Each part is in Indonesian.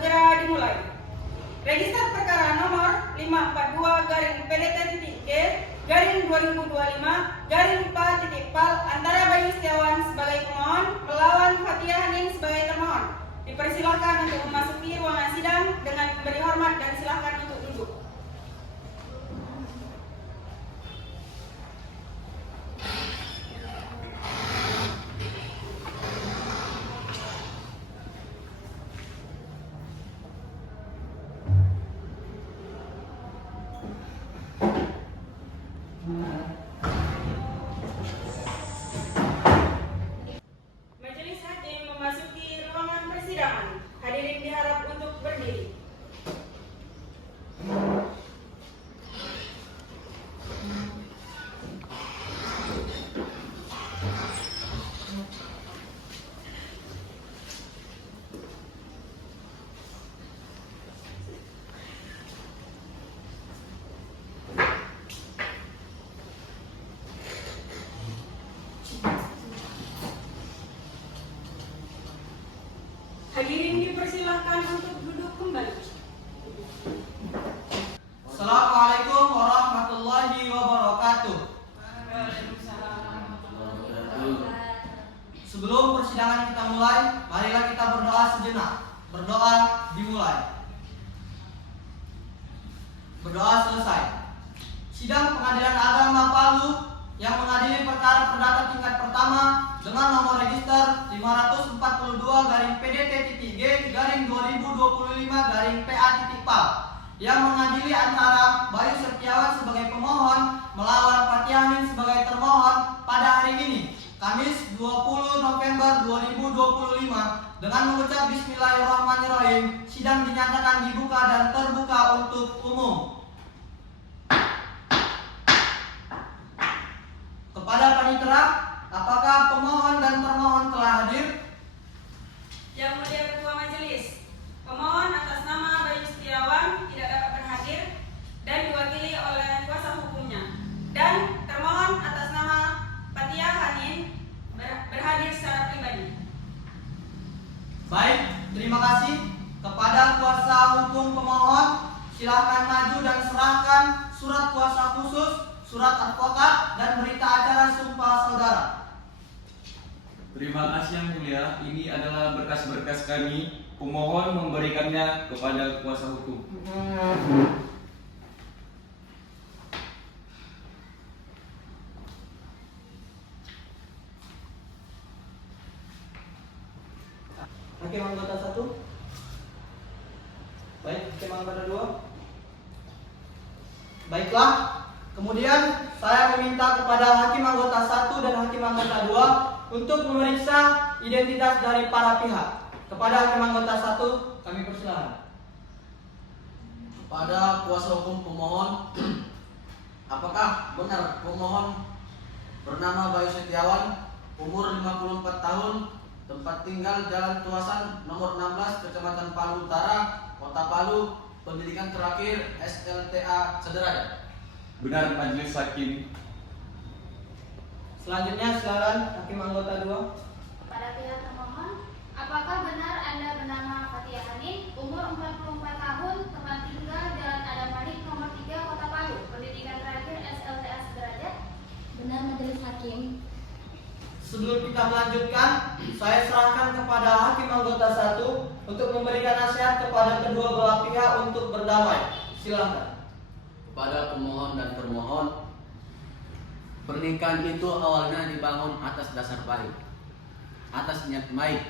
segera dimulai. Register perkara nomor 542-PDT-G-2025-4.PAL antara Bayu Setiawan sebagai pemohon melawan Fathia Hanin sebagai termohon. Dipersilakan untuk memasuki ruangan sidang dengan memberi hormat dan silakan untuk duduk. Majelis Hakim memasuki ruangan persidangan. Hadirin diharap untuk berdiri. Hadirin dipersilakan untuk duduk kembali. Assalamualaikum warahmatullahi wabarakatuh. Sebelum persidangan kita mulai, marilah kita berdoa sejenak. Berdoa dimulai. Berdoa selesai. Sidang Pengadilan Agama Palu yang mengadili perkara perdata tingkat pertama dengan nomor register 542-PDT-G-2025-PA.PAL yang mengadili antara Bayu Setiawan sebagai pemohon melawan Fathia Hanin sebagai termohon pada hari ini, Kamis 20 November 2025, dengan mengucap Bismillahirrahmanirrahim. Sidang dinyatakan dibuka dan terbuka untuk umum. Kepada panitera, apakah pemohon dan termohon telah hadir? Yang Mulia Ketua Majelis, pemohon atas nama Bayu Setiawan tidak dapat berhadir dan diwakili oleh kuasa hukumnya. Dan termohon atas nama Fathia Hanin berhadir secara pribadi. Baik, terima kasih. Kepada kuasa hukum pemohon, silakan maju dan serahkan surat kuasa khusus, surat advokat, dan berita acara sumpah saudara. Terima kasih Yang Mulia, ini adalah berkas-berkas kami. Pemohon memberikannya kepada kuasa hukum. Hakim anggota 1. Baik, hakim anggota 2. Baiklah, kemudian saya meminta kepada hakim anggota 1 dan hakim anggota 2 untuk memeriksa identitas dari para pihak. Kepada hakim anggota 1, kami persilakan. Kepada kuasa hukum pemohon, apakah benar pemohon bernama Bayu Setiawan, umur 54 tahun, tempat tinggal Jalan Tuasan nomor 16, Kecamatan Palu Utara, Kota Palu, pendidikan terakhir SLTA Sederajat? Benar Majelis Hakim. Selanjutnya silakan hakim anggota 2. Pada pihak termohon, apakah benar Anda bernama Fathia Hanin, umur 44 tahun, tempat tinggal Jalan Adam Malik nomor 3, Kota Palu, pendidikan terakhir SLTA Sederajat? Benar Majelis Hakim. Sebelum kita melanjutkan, saya serahkan kepada hakim anggota 1 untuk memberikan nasihat kepada kedua belah pihak untuk berdamai. Silakan. Kepada pemohon dan termohon, pernikahan itu awalnya dibangun atas dasar baik, atas niat baik,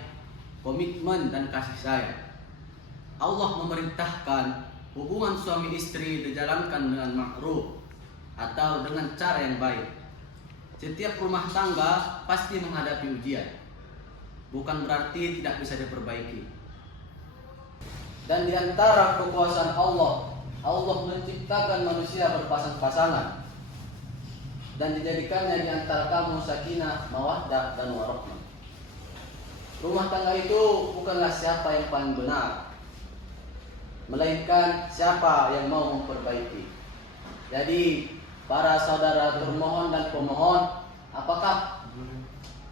komitmen dan kasih sayang. Allah memerintahkan hubungan suami istri dijalankan dengan ma'ruf atau dengan cara yang baik. Setiap rumah tangga pasti menghadapi ujian, bukan berarti tidak bisa diperbaiki. Dan di antara kekuasaan Allah menciptakan manusia berpasang-pasangan dan dijadikannya di antara kamu sakinah, mawaddah, dan warahmah. Rumah tangga itu bukanlah siapa yang paling benar, melainkan siapa yang mau memperbaiki. Jadi, para saudara termohon dan pemohon, apakah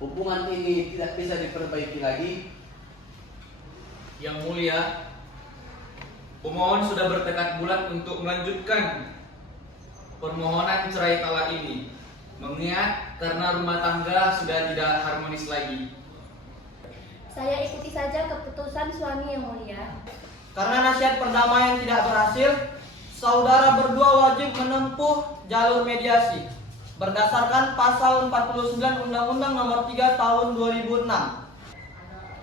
hubungan ini tidak bisa diperbaiki lagi? Yang Mulia, Pemohon sudah bertekad bulat untuk melanjutkan permohonan cerai talak ini, mengingat karena rumah tangga sudah tidak harmonis lagi. Saya ikuti saja keputusan suami yang mulia. Karena nasihat perdamaian tidak berhasil, saudara berdua wajib menempuh jalur mediasi berdasarkan pasal 49 Undang-Undang Nomor 3 Tahun 2006.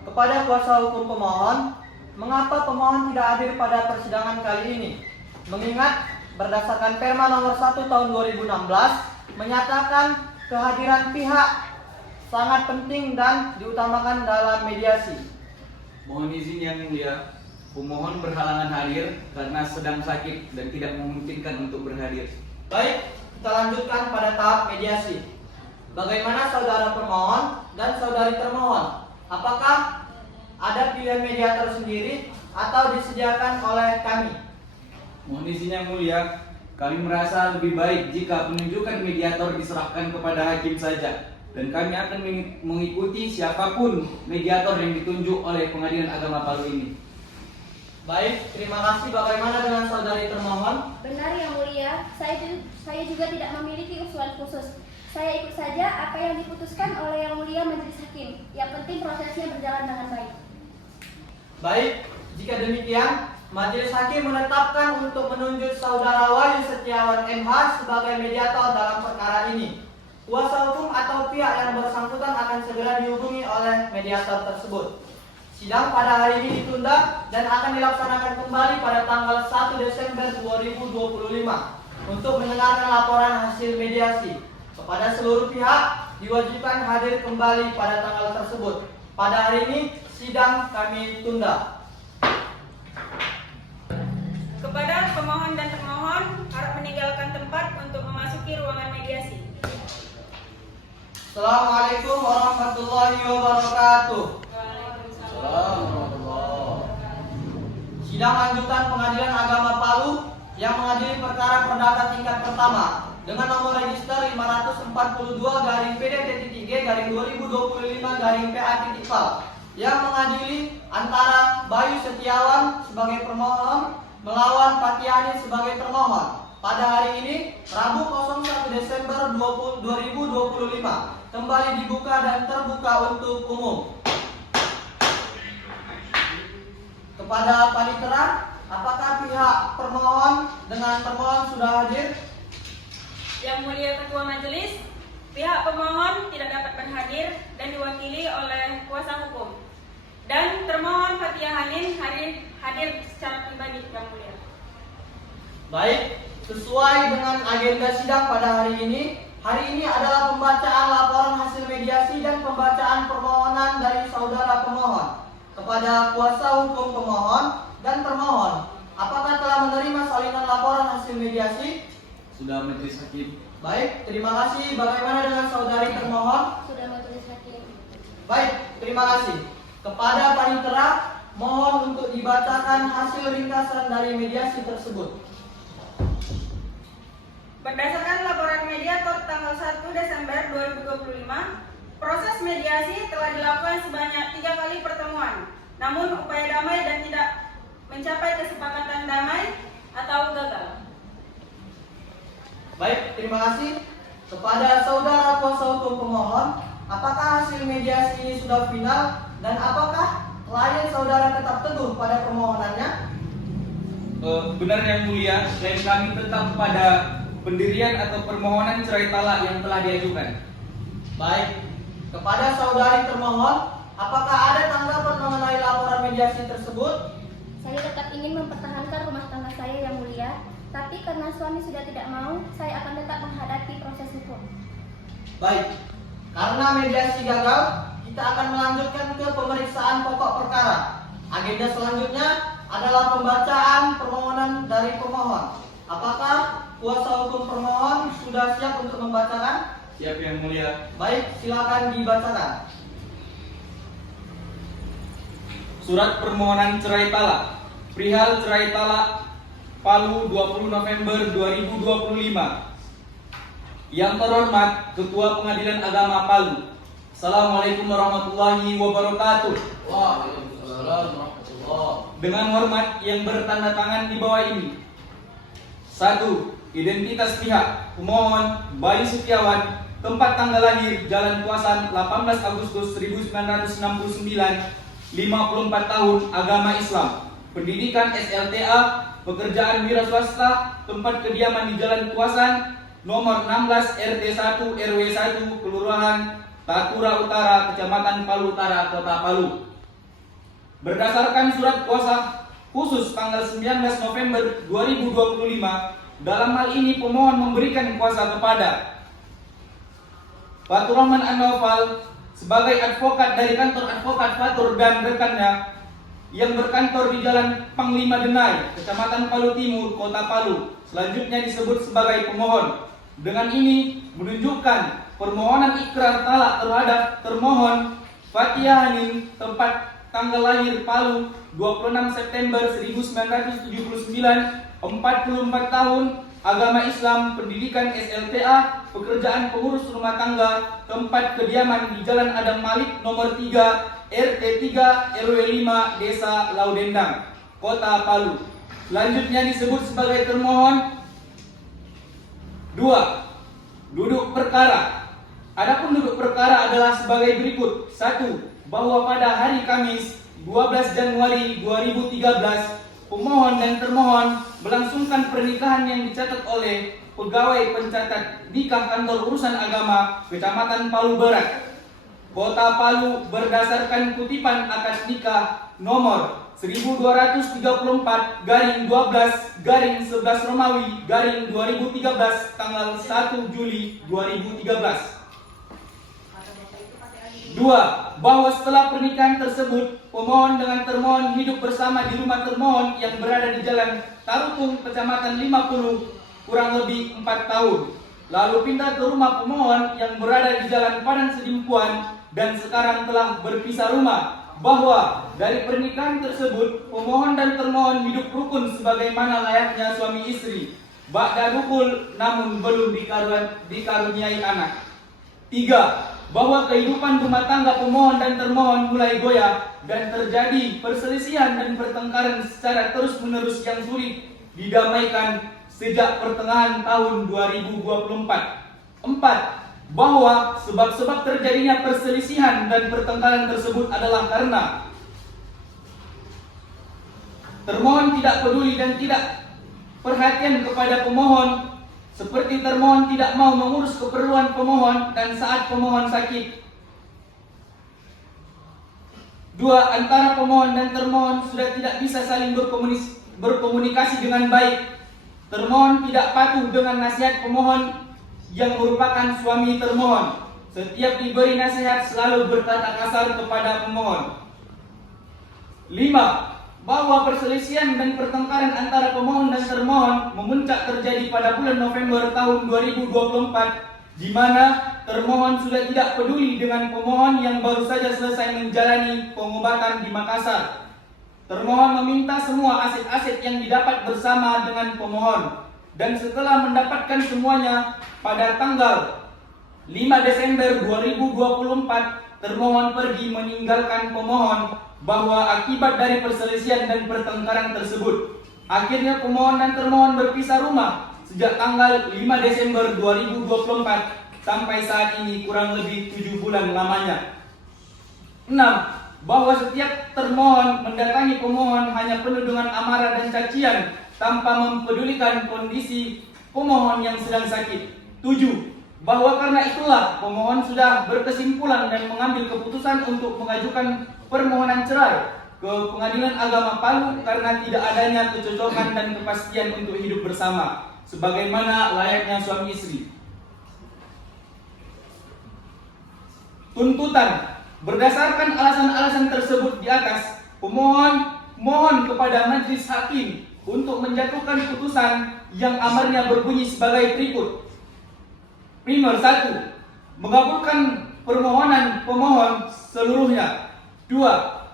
Kepada kuasa hukum pemohon, mengapa pemohon tidak hadir pada persidangan kali ini? Mengingat berdasarkan Perma Nomor 1 Tahun 2016 menyatakan kehadiran pihak sangat penting dan diutamakan dalam mediasi. Mohon izin yang mulia, pemohon berhalangan hadir karena sedang sakit dan tidak memungkinkan untuk berhadir. Baik, kita lanjutkan pada tahap mediasi. Bagaimana saudara pemohon dan saudari termohon? Apakah ada pilihan mediator sendiri atau disediakan oleh kami? Mohon izin yang mulia, kami merasa lebih baik jika penunjukan mediator diserahkan kepada hakim saja, dan kami akan mengikuti siapapun mediator yang ditunjuk oleh Pengadilan Agama Palu ini. Baik, terima kasih. Bagaimana dengan saudari termohon? Benar yang mulia, saya juga tidak memiliki usulan khusus. Saya ikut saja apa yang diputuskan oleh yang mulia majelis hakim. Yang penting prosesnya berjalan dengan baik. Baik, jika demikian, majelis hakim menetapkan untuk menunjuk saudara Wahyu Setiawan MH sebagai mediator dalam perkara ini. Kuasa hukum atau pihak yang bersangkutan akan segera dihubungi oleh mediator tersebut. Sidang pada hari ini ditunda dan akan dilaksanakan kembali pada tanggal 1 Desember 2025 untuk mendengarkan laporan hasil mediasi. Kepada seluruh pihak diwajibkan hadir kembali pada tanggal tersebut. Pada hari ini sidang kami tunda. Kepada pemohon dan termohon harap meninggalkan tempat untuk memasuki ruangan mediasi. Assalamualaikum warahmatullahi wabarakatuh. Sidang lanjutan Pengadilan Agama Palu yang mengadili perkara perdata tingkat pertama dengan nomor register 540-2-PD-G-2025-PA-PAL yang mengadili antara Bayu Setiawan sebagai permohon melawan Patiani sebagai termohon pada hari ini Rabu 01 Desember 2025 kembali dibuka dan terbuka untuk umum. Kepada panitera, apakah pihak permohon dengan termohon sudah hadir? Yang mulia Ketua Majelis, pihak pemohon tidak dapat berhadir dan diwakili oleh kuasa hukum. Dan termohon Fathia Hanin hadir secara pribadi, Yang mulia. Baik, sesuai dengan agenda sidang pada hari ini adalah pembacaan laporan hasil mediasi dan pembacaan permohonan dari saudara pemohon. Kepada kuasa hukum pemohon dan termohon, apakah telah menerima salinan laporan hasil mediasi? Sudah, majelis hakim. Baik, terima kasih. Bagaimana dengan saudari termohon? Sudah majelis hakim. Baik, terima kasih. Kepada panitera, mohon untuk dibacakan hasil ringkasan dari mediasi tersebut. Berdasarkan laporan mediator tanggal 1 Desember 2025, proses mediasi telah dilakukan sebanyak 3 kali pertemuan. Namun upaya damai dan tidak mencapai kesepakatan damai atau gagal. Baik, terima kasih. Kepada saudara kuasa hukum pemohon, apakah hasil mediasi ini sudah final dan apakah klien saudara tetap teguh pada permohonannya? Benar yang mulia, klien kami tetap pada pendirian atau permohonan cerai talak yang telah diajukan. Baik, kepada saudari termohon, apakah ada tanggapan mengenai laporan mediasi tersebut? Saya tetap ingin mempertahankan rumah tangga saya yang mulia, tapi karena suami sudah tidak mau, saya akan tetap menghadapi proses hukum. Baik, karena mediasi gagal, kita akan melanjutkan ke pemeriksaan pokok perkara. Agenda selanjutnya adalah pembacaan permohonan dari pemohon. Apakah kuasa hukum permohon sudah siap untuk membacakan? Siap yang mulia. Baik, silakan dibacakan. Surat permohonan cerai talak perihal cerai talak Palu 20 November 2025. Yang terhormat Ketua Pengadilan Agama Palu. Assalamualaikum warahmatullahi wabarakatuh. Waalaikumsalam warahmatullahi. dengan hormat yang bertanda tangan di bawah ini. 1. Identitas pihak pemohon Bayu Setiawan, tempat tanggal lahir Jalan Kuasan 18 Agustus 1969, 54 tahun, agama Islam, pendidikan SLTA, pekerjaan wira swasta, tempat kediaman di Jalan Kuasan, nomor 16 RT 1 RW 1, Kelurahan Takura Utara, Kecamatan Palu Utara, Kota Palu. Berdasarkan surat kuasa khusus tanggal 19 November 2025, dalam hal ini pemohon memberikan kuasa kepada Fatur Rahman An-Naufal sebagai advokat dari kantor advokat Fatur dan rekannya yang berkantor di Jalan Panglima Denai, Kecamatan Palu Timur, Kota Palu, selanjutnya disebut sebagai pemohon. Dengan ini menunjukkan permohonan ikrar talak terhadap termohon Fathia Hanin, tempat tanggal lahir Palu 26 September 1979, 44 tahun, agama Islam, pendidikan SLTA, pekerjaan pengurus rumah tangga, tempat kediaman di Jalan Adam Malik nomor 3 RT 3 RW 5 Desa Laudendang, Kota Palu. Selanjutnya disebut sebagai termohon. 2. Duduk perkara. Adapun duduk perkara adalah sebagai berikut. 1. Bahwa pada hari Kamis 12 Januari 2013 pemohon dan termohon melangsungkan pernikahan yang dicatat oleh pegawai pencatat nikah kantor urusan agama Kecamatan Palu Barat, Kota Palu berdasarkan kutipan akad nikah nomor 1234/12/11 Romawi 2013 tanggal 1 Juli 2013. 2. Bahwa setelah pernikahan tersebut, pemohon dengan termohon hidup bersama di rumah termohon yang berada di Jalan Tarutung, Kecamatan 50, kurang lebih 4 tahun. Lalu pindah ke rumah pemohon yang berada di Jalan Padang Sedimpuan dan sekarang telah berpisah rumah. Bahwa dari pernikahan tersebut, pemohon dan termohon hidup rukun sebagaimana layaknya suami istri. Ba'da rukul namun belum dikaruniai anak. 3. Bahwa kehidupan rumah tangga pemohon dan termohon mulai goyah dan terjadi perselisihan dan pertengkaran secara terus-menerus yang sulit didamaikan sejak pertengahan tahun 2024. 4. Bahwa sebab-sebab terjadinya perselisihan dan pertengkaran tersebut adalah karena termohon tidak peduli dan tidak perhatian kepada pemohon, seperti termohon tidak mau mengurus keperluan pemohon dan saat pemohon sakit. 2. Antara pemohon dan termohon sudah tidak bisa saling berkomunikasi dengan baik. Termohon tidak patuh dengan nasihat pemohon yang merupakan suami termohon. Setiap diberi nasihat selalu berkata kasar kepada pemohon. 5. Bahwa perselisihan dan pertengkaran antara pemohon dan termohon memuncak terjadi pada bulan November tahun 2024, di mana termohon sudah tidak peduli dengan pemohon yang baru saja selesai menjalani pengobatan di Makassar. Termohon meminta semua aset-aset yang didapat bersama dengan pemohon, dan setelah mendapatkan semuanya pada tanggal 5 Desember 2024, termohon pergi meninggalkan pemohon. Bahwa akibat dari perselisihan dan pertengkaran tersebut, akhirnya pemohon dan termohon berpisah rumah sejak tanggal 5 Desember 2024 sampai saat ini kurang lebih 7 bulan lamanya. 6. Bahwa setiap termohon mendatangi pemohon hanya penuh dengan amarah dan cacian tanpa mempedulikan kondisi pemohon yang sedang sakit. 7. Bahwa karena itulah pemohon sudah berkesimpulan dan mengambil keputusan untuk mengajukan permohonan cerai ke Pengadilan Agama Palu karena tidak adanya kecocokan dan kepastian untuk hidup bersama sebagaimana layaknya suami istri. Tuntutan. Berdasarkan alasan-alasan tersebut di atas, pemohon mohon kepada majelis hakim untuk menjatuhkan putusan yang amarnya berbunyi sebagai berikut. Primer 1. Mengabulkan permohonan pemohon seluruhnya. 2.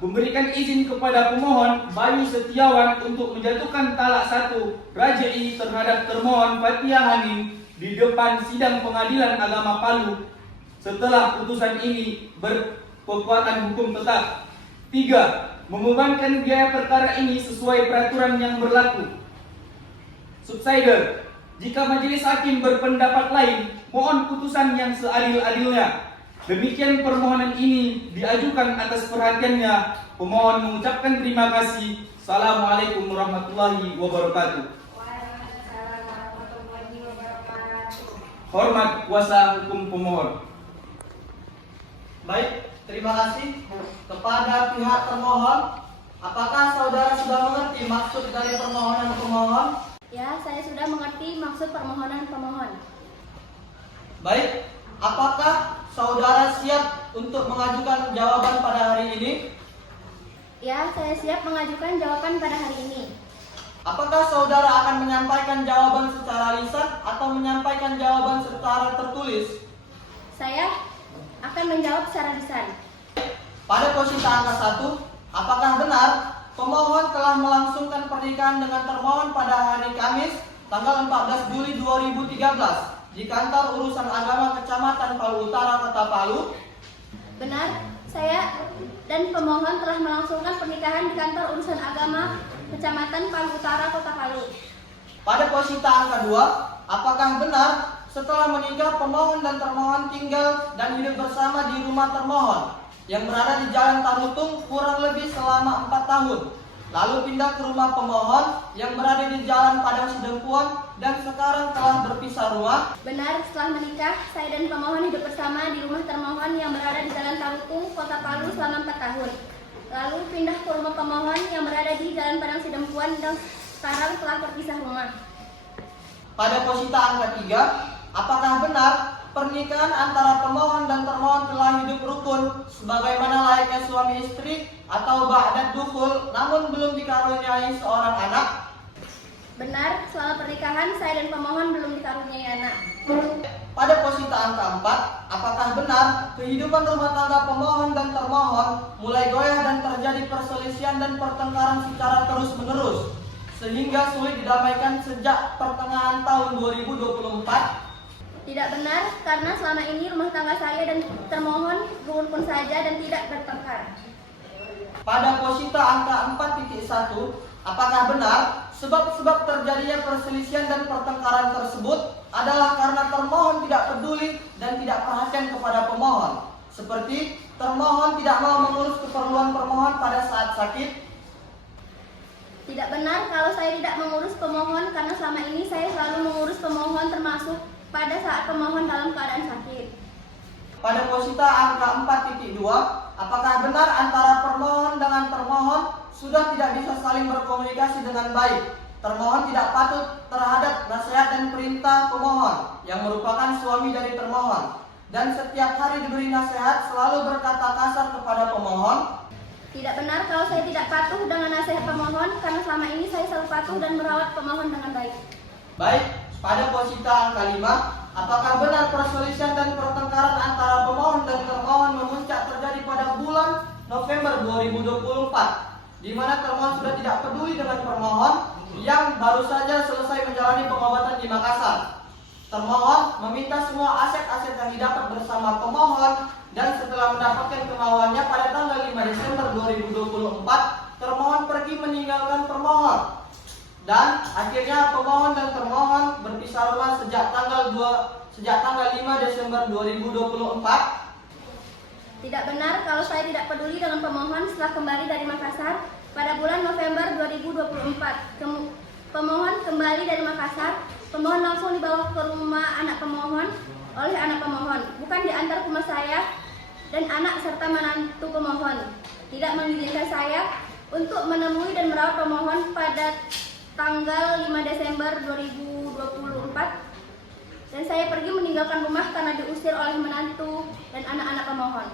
Memberikan izin kepada pemohon Bayu Setiawan untuk menjatuhkan talak 1 raj'i terhadap termohon Fathia Hanin di depan sidang Pengadilan Agama Palu setelah putusan ini berkekuatan hukum tetap. 3. membebankan biaya perkara ini sesuai peraturan yang berlaku. Subsider, jika majelis hakim berpendapat lain, mohon putusan yang seadil-adilnya. Demikian permohonan ini diajukan atas perhatiannya. Pemohon mengucapkan terima kasih. Assalamualaikum warahmatullahi wabarakatuh. Waalaikumsalam warahmatullahi wabarakatuh. Hormat kuasa hukum pemohon. Baik, terima kasih kepada pihak termohon. Apakah saudara sudah mengerti maksud dari permohonan pemohon? Ya, saya sudah mengerti maksud permohonan pemohon. Baik, apakah saudara siap untuk mengajukan jawaban pada hari ini? Ya, saya siap mengajukan jawaban pada hari ini. Apakah saudara akan menyampaikan jawaban secara lisan atau menyampaikan jawaban secara tertulis? Saya akan menjawab secara lisan. Pada posisi angka 1, apakah benar pemohon telah melangsungkan pernikahan dengan termohon pada hari Kamis tanggal 14 Juli 2013 di kantor urusan agama Kecamatan Palu Utara, Kota Palu? Benar, saya dan pemohon telah melangsungkan pernikahan di kantor urusan agama Kecamatan Palu Utara, Kota Palu. Pada posisi angka 2, apakah benar setelah menikah pemohon dan termohon tinggal dan hidup bersama di rumah termohon yang berada di Jalan Tarutung kurang lebih selama 4 tahun, lalu pindah ke rumah pemohon yang berada di Jalan Padang Sidempuan dan sekarang telah berpisah rumah? Benar, setelah menikah, saya dan pemohon hidup bersama di rumah termohon yang berada di Jalan Tarutung, Kota Palu selama 4 tahun. Lalu pindah ke rumah pemohon yang berada di Jalan Padang Sidempuan dan sekarang telah berpisah rumah. Pada posisi angka 3, apakah benar pernikahan antara pemohon dan termohon telah hidup rukun sebagaimana layaknya suami istri atau ba'da dukhul namun belum dikaruniai seorang anak? Benar, selama pernikahan saya dan pemohon belum dikaruniai anak. Pada posisi angka 4, apakah benar kehidupan rumah tangga pemohon dan termohon mulai goyah dan terjadi perselisihan dan pertengkaran secara terus-menerus sehingga sulit didamaikan sejak pertengahan tahun 2024? Tidak benar, karena selama ini rumah tangga saya dan termohon rukun saja dan tidak bertengkar. Pada posisi angka 4.1, apakah benar sebab-sebab terjadinya perselisihan dan pertengkaran tersebut adalah karena termohon tidak peduli dan tidak perhatian kepada pemohon, seperti termohon tidak mau mengurus keperluan pemohon pada saat sakit? Tidak benar kalau saya tidak mengurus pemohon, karena selama ini saya selalu mengurus pemohon termasuk pada saat pemohon dalam keadaan sakit. Pada posisi angka 4.2, apakah benar antara pemohon dengan termohon sudah tidak bisa saling berkomunikasi dengan baik? Termohon tidak patuh terhadap nasihat dan perintah pemohon yang merupakan suami dari termohon, dan setiap hari diberi nasihat selalu berkata kasar kepada pemohon? Tidak benar kalau saya tidak patuh dengan nasihat pemohon, karena selama ini saya selalu patuh dan merawat pemohon dengan baik. Baik, pada posisi angka 5, apakah benar perselisihan dan pertengkaran antara pemohon dan termohon memuncak terjadi pada bulan November 2024, di mana termohon sudah tidak peduli dengan pemohon yang baru saja selesai menjalani pengobatan di Makassar? Termohon meminta semua aset-aset yang didapat bersama pemohon, dan setelah mendapatkan kemauannya pada tanggal 5 Desember 2024, termohon pergi meninggalkan pemohon. Dan akhirnya pemohon dan termohon berpisah rumah sejak tanggal 5 Desember 2024. Tidak benar kalau saya tidak peduli dengan pemohon setelah kembali dari Makassar pada bulan November 2024. Pemohon kembali dari Makassar, pemohon langsung dibawa ke rumah anak pemohon oleh anak pemohon, bukan diantar ke rumah saya dan anak serta menantu pemohon. Tidak mengizinkan saya untuk menemui dan merawat pemohon pada tanggal 5 Desember 2024, dan saya pergi meninggalkan rumah karena diusir oleh menantu dan anak-anak pemohon.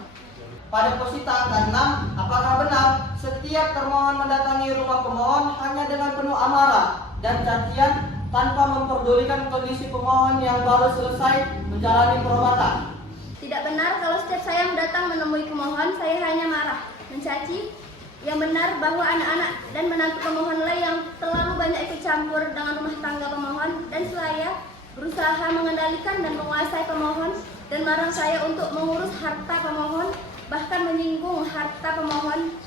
Pada posisi angka 6, apakah benar setiap termohon mendatangi rumah pemohon hanya dengan penuh amarah dan cacian tanpa memperdulikan kondisi pemohon yang baru selesai menjalani perawatan? Tidak benar kalau setiap saya datang menemui pemohon, saya hanya marah, mencaci. Yang benar bahwa anak-anak dan menantu pemohon lain yang terlalu banyak ikut campur dengan rumah tangga pemohon, dan saya berusaha mengendalikan dan menguasai pemohon dan melarang saya untuk mengurus harta pemohon, bahkan menyinggung harta pemohon.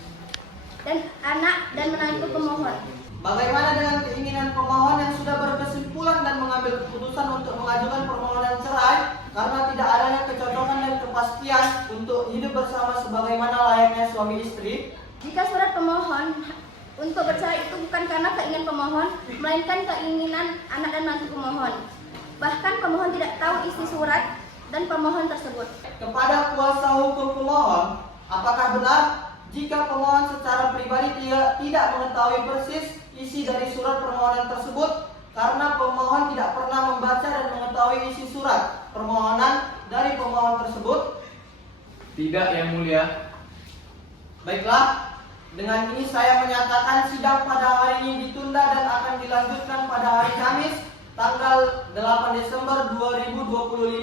dan anak dan menantu pemohon. Bagaimana dengan keinginan pemohon yang sudah berkesimpulan dan mengambil keputusan untuk mengajukan permohonan cerai karena tidak adanya kecocokan dan kepastian untuk hidup bersama sebagaimana layaknya suami istri? Jika surat pemohon untuk bercerai itu bukan karena keinginan pemohon, melainkan keinginan anak dan menantu pemohon. Bahkan pemohon tidak tahu isi surat dan pemohon tersebut. Kepada kuasa hukum pemohon, apakah benar jika pemohon secara pribadi tidak mengetahui persis isi dari surat permohonan tersebut karena pemohon tidak pernah membaca dan mengetahui isi surat permohonan dari pemohon tersebut? Tidak, Yang Mulia. Baiklah, dengan ini saya menyatakan sidang pada hari ini ditunda dan akan dilanjutkan pada hari Kamis tanggal 8 Desember 2025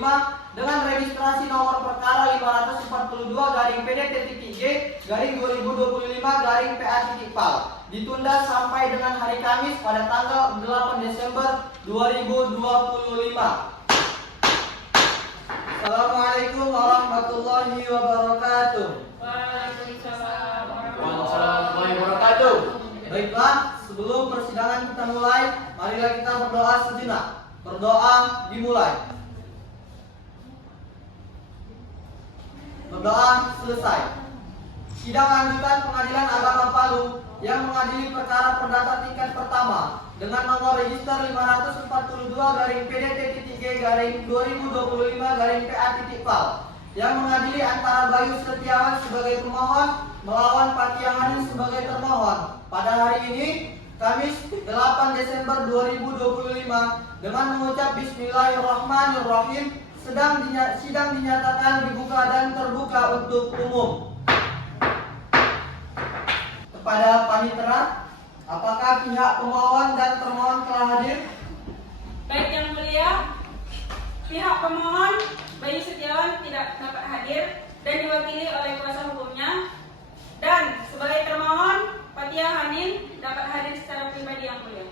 dengan registrasi nomor perkara 540-PD-G-2025-PA-PAL ditunda sampai dengan hari Kamis pada tanggal 8 Desember 2025. Assalamualaikum warahmatullahi wabarakatuh. Waalaikumsalam Warahmatullahi wabarakatuh. Baiklah, sebelum persidangan kita mulai, marilah kita berdoa sejenak. Berdoa dimulai. Berdoa selesai. Sidang lanjutan Pengadilan Agama Palu yang mengadili perkara perdata tingkat pertama dengan nomor register 542-PD-TT3-2025-PA-PAL yang mengadili antara Bayu Setiawan sebagai pemohon melawan Fathia Hanin sebagai termohon pada hari ini Kamis 8 Desember 2025 dengan mengucap Bismillahirrahmanirrahim. Sidang dinyatakan dibuka dan terbuka untuk umum. Kepada panitera, apakah pihak pemohon dan termohon telah hadir? Baik Yang Mulia, pihak pemohon Bayu Setiawan tidak dapat hadir dan diwakili oleh kuasa hukumnya, dan sebagai termohon Fathia Hanin dapat hadir secara pribadi Yang Mulia.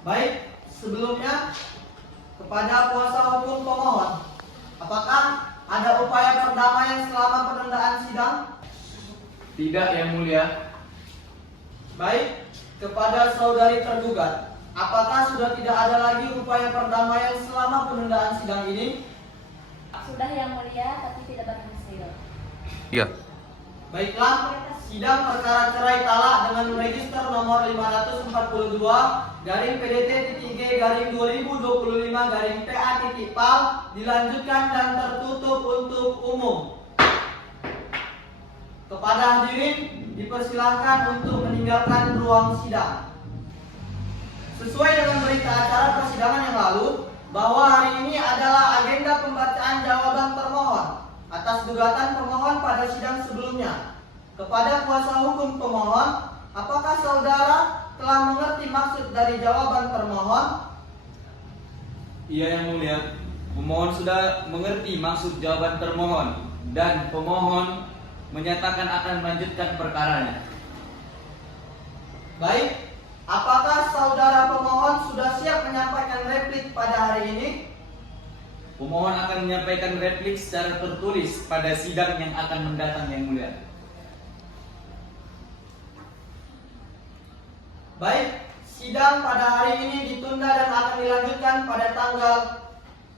Baik, sebelumnya kepada kuasa hukum pemohon, apakah ada upaya perdamaian selama penundaan sidang? Tidak, Yang Mulia. Baik, kepada saudari tergugat, apakah sudah tidak ada lagi upaya perdamaian selama penundaan sidang ini? Sudah Yang Mulia, tapi tidak berhasil. Iya. Baiklah, sidang perkara cerai talak dengan register nomor 540-PD-G-2025-PA-PAL dilanjutkan dan tertutup untuk umum. Kepada hadirin dipersilahkan untuk meninggalkan ruang sidang. Sesuai dengan berita acara persidangan yang lalu, bahwa hari ini adalah agenda pembacaan jawaban termohon atas gugatan pemohon pada sidang sebelumnya. Kepada kuasa hukum pemohon, apakah saudara telah mengerti maksud dari jawaban termohon? Iya, Yang Mulia. Pemohon sudah mengerti maksud jawaban termohon dan pemohon menyatakan akan melanjutkan perkaranya. Baik, apakah saudara pemohon sudah siap menyampaikan replik pada hari ini? Pemohon akan menyampaikan replik secara tertulis pada sidang yang akan mendatang, Yang Mulia. Baik, sidang pada hari ini ditunda dan akan dilanjutkan pada tanggal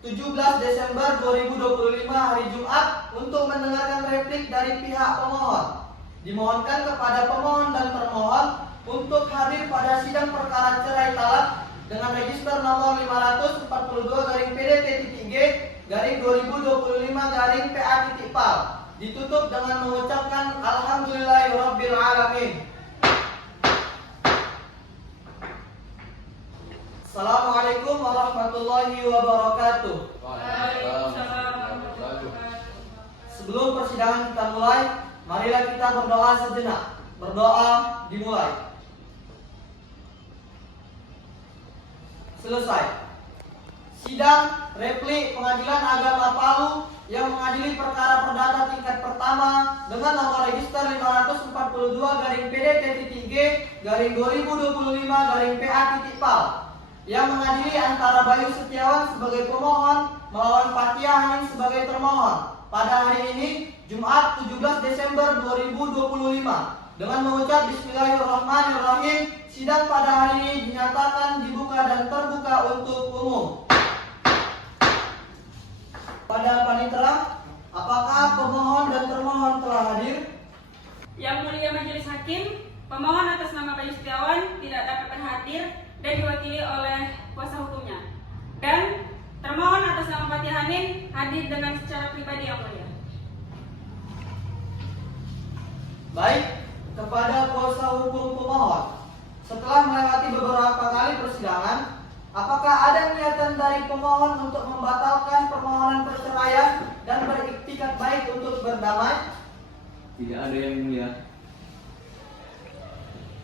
17 Desember 2025 hari Jumat untuk mendengarkan replik dari pihak pemohon. Dimohonkan kepada pemohon dan termohon untuk hadir pada sidang perkara cerai talak dengan register nomor 542-PD-TT3-2025-PA-PAL ditutup dengan mengucapkan Alhamdulillahirabbil alamin. Assalamualaikum warahmatullahi wabarakatuh. Waalaikumsalam warahmatullahi wabarakatuh. Sebelum persidangan kita mulai, marilah kita berdoa sejenak. Berdoa dimulai. Selesai. Sidang replik Pengadilan Agama Palu yang mengadili perkara perdata tingkat pertama dengan nomor register 542-PD-TT3-2025-PA-PAL yang mengadili antara Bayu Setiawan sebagai pemohon melawan Fathia Hanin sebagai termohon pada hari ini Jumat 17 Desember 2025 Dengan mengucap Bismillahirrahmanirrahim, sidang pada hari ini dinyatakan dibuka dan terbuka untuk umum. Pada panitera, apakah pemohon dan termohon telah hadir? Yang Mulia Majelis Hakim, pemohon atas nama Bayu Setiawan tidak dapat hadir dan diwakili oleh kuasa hukumnya. Dan termohon atas nama Fathia Hanin hadir dengan secara pribadi yang mulia. Baik, kepada kuasa hukum pemohon, setelah melewati beberapa kali persidangan, apakah ada niatan dari pemohon untuk membatalkan permohonan perceraian dan beriktikat baik untuk berdamai? Tidak ada yang mulia.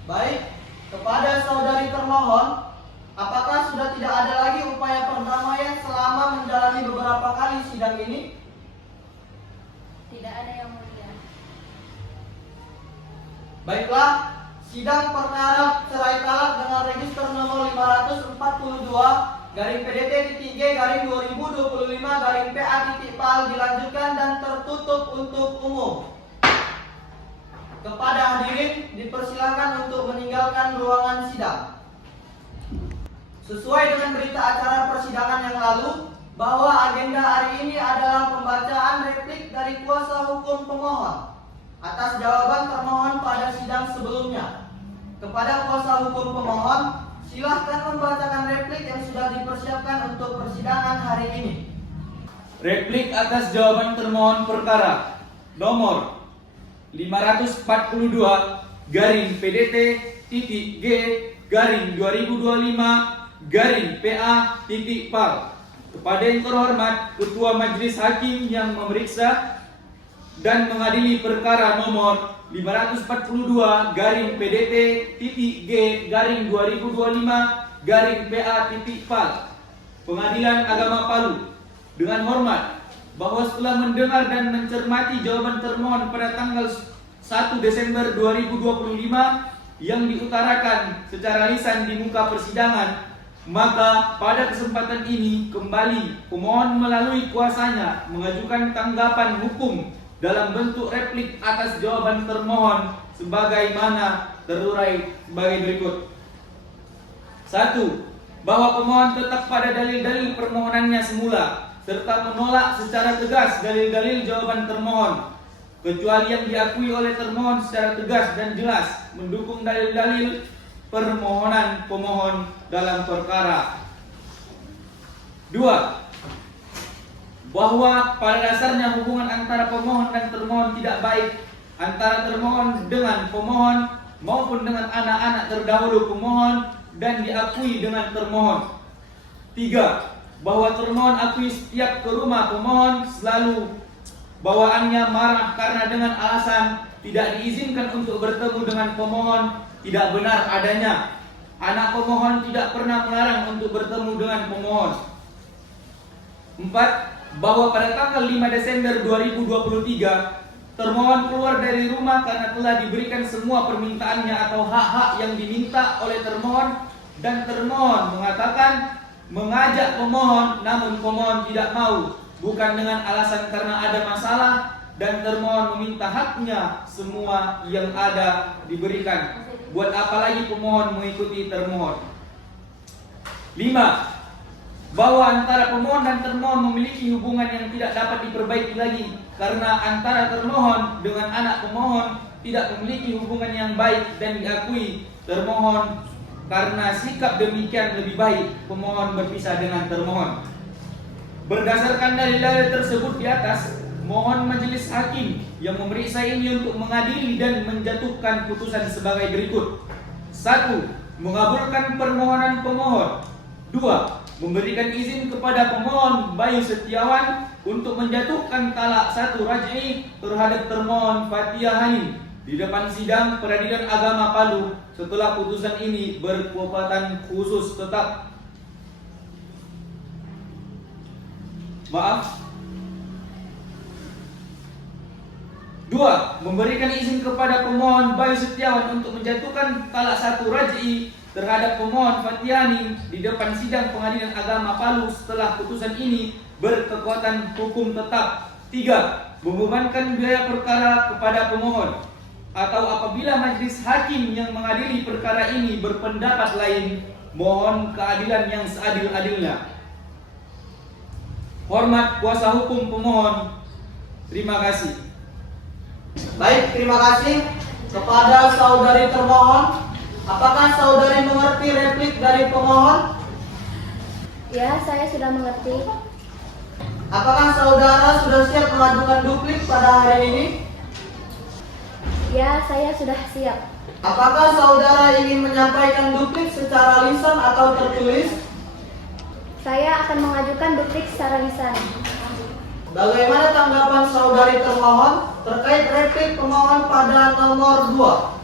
Baik, kepada saudari termohon, apakah sudah tidak ada lagi upaya perdamaian selama menjalani beberapa kali sidang ini? Tidak ada yang mulia. Baiklah, sidang perkara cerai talak dengan register nomor 542-G-2025-PA-PAL dilanjutkan dan tertutup untuk umum. Kepada hadirin dipersilakan untuk meninggalkan ruangan sidang. Sesuai dengan berita acara persidangan yang lalu, bahwa agenda hari ini adalah pembacaan replik dari kuasa hukum pemohon atas jawaban termohon pada sidang sebelumnya. Kepada kuasa hukum pemohon, silahkan membacakan replik yang sudah dipersiapkan untuk persidangan hari ini. Replik atas jawaban termohon perkara nomor 542-G-2025-PA-PAL kepada yang terhormat Ketua Majelis Hakim yang memeriksa dan mengadili perkara nomor 542-G-2025-PA-PAL Pengadilan Agama Palu. Dengan hormat, bahwa setelah mendengar dan mencermati jawaban termohon pada tanggal 1 Desember 2025 yang diutarakan secara lisan di muka persidangan, maka pada kesempatan ini kembali pemohon melalui kuasanya mengajukan tanggapan hukum dalam bentuk replik atas jawaban termohon sebagaimana terurai sebagai berikut. 1. Bahwa pemohon tetap pada dalil-dalil permohonannya semula serta menolak secara tegas dalil-dalil jawaban termohon kecuali yang diakui oleh termohon secara tegas dan jelas mendukung dalil-dalil permohonan pemohon dalam perkara. 2. Bahwa pada dasarnya hubungan antara pemohon dan termohon tidak baik antara termohon dengan pemohon maupun dengan anak-anak terdahulu pemohon dan diakui dengan termohon. 3. Bahwa termohon akui setiap ke rumah pemohon selalu bawaannya marah karena dengan alasan tidak diizinkan untuk bertemu dengan pemohon tidak benar adanya. Anak pemohon tidak pernah melarang untuk bertemu dengan pemohon. 4. Bahwa pada tanggal 5 Desember 2023 termohon keluar dari rumah karena telah diberikan semua permintaannya atau hak-hak yang diminta oleh termohon dan termohon mengatakan mengajak pemohon namun pemohon tidak mau, bukan dengan alasan karena ada masalah, dan termohon meminta haknya semua yang ada diberikan. Buat apa lagi pemohon mengikuti termohon? 5. Bahwa antara pemohon dan termohon memiliki hubungan yang tidak dapat diperbaiki lagi karena antara termohon dengan anak pemohon tidak memiliki hubungan yang baik dan diakui termohon. Karena sikap demikian lebih baik pemohon berpisah dengan termohon. Berdasarkan dalil-dalil tersebut di atas, mohon majelis hakim yang memeriksa ini untuk mengadili dan menjatuhkan putusan sebagai berikut. 1. Mengabulkan permohonan pemohon. 2. Memberikan izin kepada pemohon Bayu Setiawan untuk menjatuhkan talak 1 raj'i terhadap termohon Fathia Hanin di depan sidang Peradilan Agama Palu setelah putusan ini berkekuatan khusus tetap. Maaf. 2. Memberikan izin kepada pemohon Bayu Setiawan untuk menjatuhkan talak 1 raj'i terhadap pemohon Fathia Hanin di depan sidang Pengadilan Agama Palu setelah putusan ini berkekuatan hukum tetap. 3. Membebankan biaya perkara kepada pemohon. atau apabila majelis hakim yang mengadili perkara ini berpendapat lain, mohon keadilan yang seadil-adilnya. Hormat kuasa hukum pemohon. Terima kasih. Baik, terima kasih kepada saudari termohon. Apakah saudari mengerti replik dari pemohon? Ya, saya sudah mengerti. Apakah saudara sudah siap mengajukan duplik pada hari ini? Ya, saya sudah siap. Apakah saudara ingin menyampaikan duplik secara lisan atau tertulis? Saya akan mengajukan duplik secara lisan. Bagaimana tanggapan saudari termohon terkait replik pemohon pada nomor 2?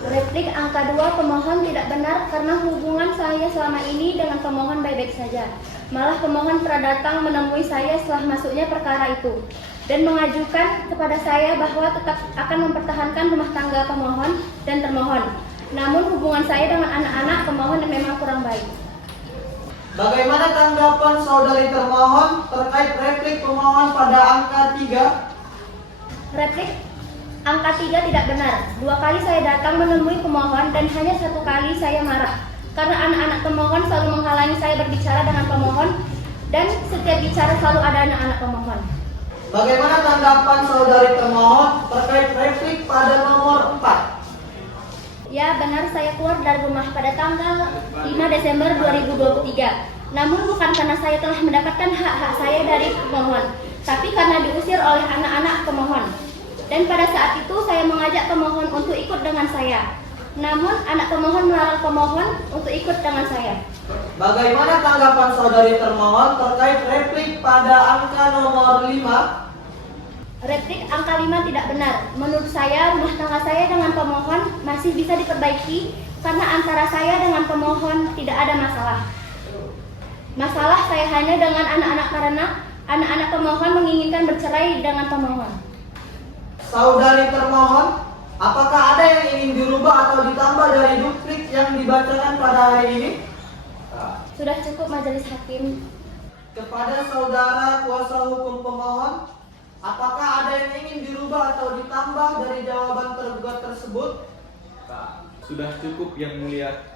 Replik angka 2 pemohon tidak benar karena hubungan saya selama ini dengan pemohon baik-baik saja. Malah pemohon pernah datang menemui saya setelah masuknya perkara itu dan mengajukan kepada saya bahwa tetap akan mempertahankan rumah tangga pemohon dan termohon. Namun hubungan saya dengan anak-anak pemohon memang kurang baik. Bagaimana tanggapan saudari termohon terkait replik pemohon pada angka 3? Replik angka 3 tidak benar. 2 kali saya datang menemui pemohon dan hanya 1 kali saya marah karena anak-anak pemohon selalu menghalangi saya berbicara dengan pemohon dan setiap bicara selalu ada anak-anak pemohon. Bagaimana tanggapan saudari termohon terkait replik pada nomor 4? Ya, benar, saya keluar dari rumah pada tanggal 5 Desember 2023. Namun bukan karena saya telah mendapatkan hak-hak saya dari pemohon, tapi karena diusir oleh anak-anak pemohon. Dan pada saat itu saya mengajak pemohon untuk ikut dengan saya. Namun anak pemohon melarang pemohon untuk ikut dengan saya. Bagaimana tanggapan saudari termohon terkait replik pada angka nomor 5? Replik angka 5 tidak benar. Menurut saya rumah tangga saya dengan pemohon masih bisa diperbaiki karena antara saya dengan pemohon tidak ada masalah. Masalah saya hanya dengan anak-anak karena anak-anak pemohon menginginkan bercerai dengan pemohon. Saudari termohon, apakah ada yang ingin dirubah atau ditambah dari duplik yang dibacakan pada hari ini? Sudah cukup majelis hakim. Kepada saudara kuasa hukum pemohon, apakah ada yang ingin dirubah atau ditambah dari jawaban tergugat tersebut? Sudah cukup yang mulia.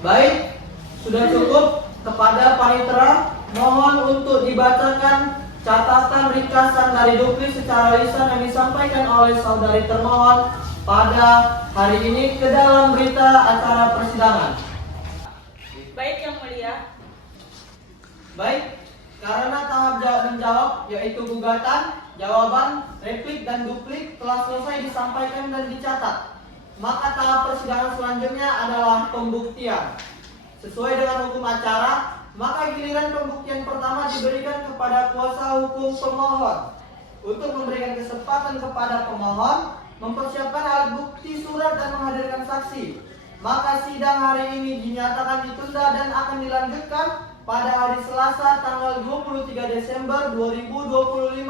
Baik, sudah cukup. Kepada panitera, mohon untuk dibacakan catatan ringkasan dari duplik secara lisan yang disampaikan oleh saudari termohon pada hari ini ke dalam berita acara persidangan. Baik yang mulia. Baik, karena tahap menjawab yaitu gugatan, jawaban, replik dan duplik telah selesai disampaikan dan dicatat, maka tahap persidangan selanjutnya adalah pembuktian. Sesuai dengan hukum acara, maka giliran pembuktian pertama diberikan kepada kuasa hukum pemohon untuk memberikan kesempatan kepada pemohon mempersiapkan alat bukti surat dan menghadirkan saksi. Maka sidang hari ini dinyatakan ditunda dan akan dilanjutkan pada hari Selasa tanggal 23 Desember 2025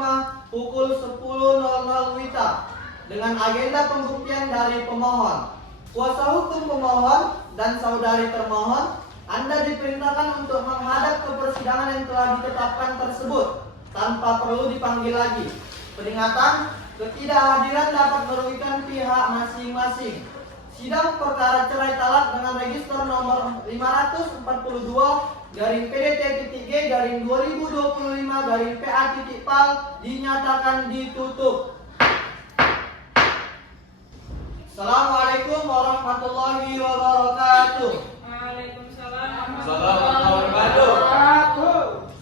pukul 10.00 WITA dengan agenda pembuktian dari pemohon. Kuasa hukum pemohon dan saudari termohon, Anda diperintahkan untuk menghadap ke persidangan yang telah ditetapkan tersebut tanpa perlu dipanggil lagi. Peringatan, ketidakhadiran dapat merugikan pihak masing-masing. Sidang perkara cerai talak dengan register nomor 542-PDT-G-2025-PA.PAL dinyatakan ditutup. Assalamualaikum warahmatullahi wabarakatuh. Waalaikumsalam.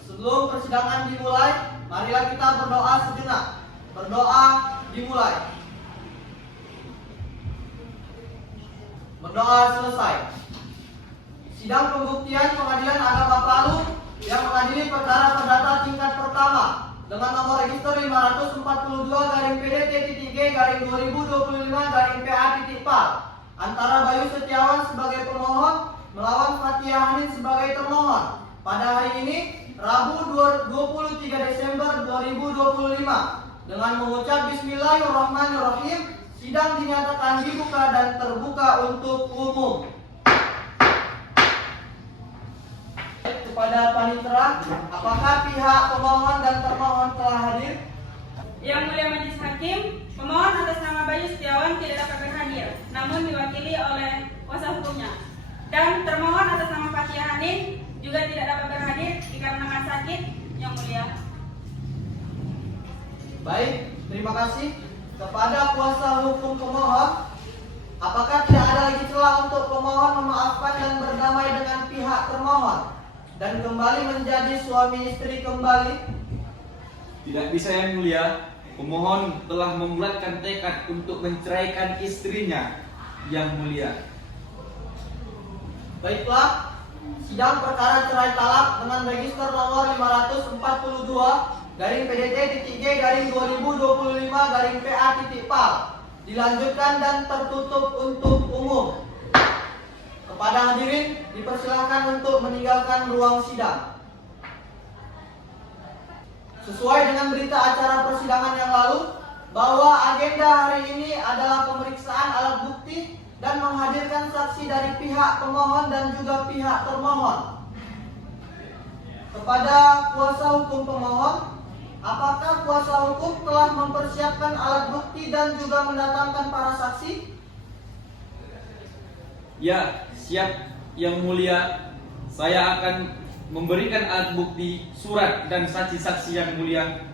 Sebelum persidangan dimulai, marilah kita berdoa sejenak. Berdoa dimulai. Berdoa selesai. Sidang pembuktian Pengadilan Agama Palu yang mengadili perkara perdata tingkat pertama dengan nomor register 542-PDT-G-2025-PA.PAL antara Bayu Setiawan sebagai pemohon melawan Fathia Hanin sebagai termohon pada hari ini Rabu 23 Desember 2025 dengan mengucap Bismillahirrahmanirrahim. Sidang dinyatakan dibuka dan terbuka untuk umum. Kepada panitera, apakah pihak pemohon dan termohon telah hadir? Yang mulia majelis hakim, Pemohon atas nama Bayu Setiawan tidak dapat berhadir, namun diwakili oleh kuasa hukumnya. Dan termohon atas nama Fathia Hanin juga tidak dapat berhadir dikarenakan sakit, Yang Mulia. Baik, terima kasih kepada kuasa hukum pemohon. Apakah tidak ada lagi celah untuk pemohon memaafkan dan berdamai dengan pihak termohon dan kembali menjadi suami istri kembali? Tidak bisa, Yang Mulia. Pemohon telah membulatkan tekad untuk menceraikan istrinya, Yang Mulia. Baiklah, sidang perkara cerai talak dengan register nomor 541.G/2025/PA.PAL dilanjutkan dan tertutup untuk umum. Kepada hadirin dipersilahkan untuk meninggalkan ruang sidang. Sesuai dengan berita acara persidangan yang lalu, bahwa agenda hari ini adalah pemeriksaan alat bukti dan menghadirkan saksi dari pihak pemohon dan juga pihak termohon. Kepada kuasa hukum pemohon, apakah kuasa hukum telah mempersiapkan alat bukti dan juga mendatangkan para saksi? Ya, siap, Yang Mulia. Saya akan memberikan alat bukti, surat, dan saksi-saksi, Yang Mulia.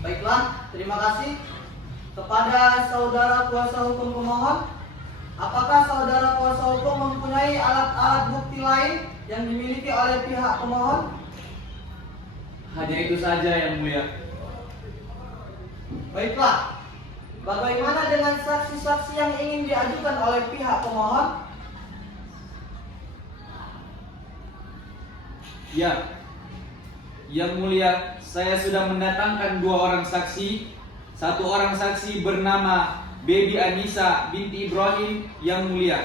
Baiklah, terima kasih. Kepada saudara kuasa hukum pemohon, apakah saudara kuasa hukum mempunyai alat-alat bukti lain yang dimiliki oleh pihak pemohon? Hanya itu saja, Yang Mulia. Baiklah, bagaimana dengan saksi-saksi yang ingin diajukan oleh pihak pemohon? Ya, Yang Mulia, saya sudah mendatangkan 2 orang saksi. 1 orang saksi bernama Baby Anissa binti Ibrahim, Yang Mulia.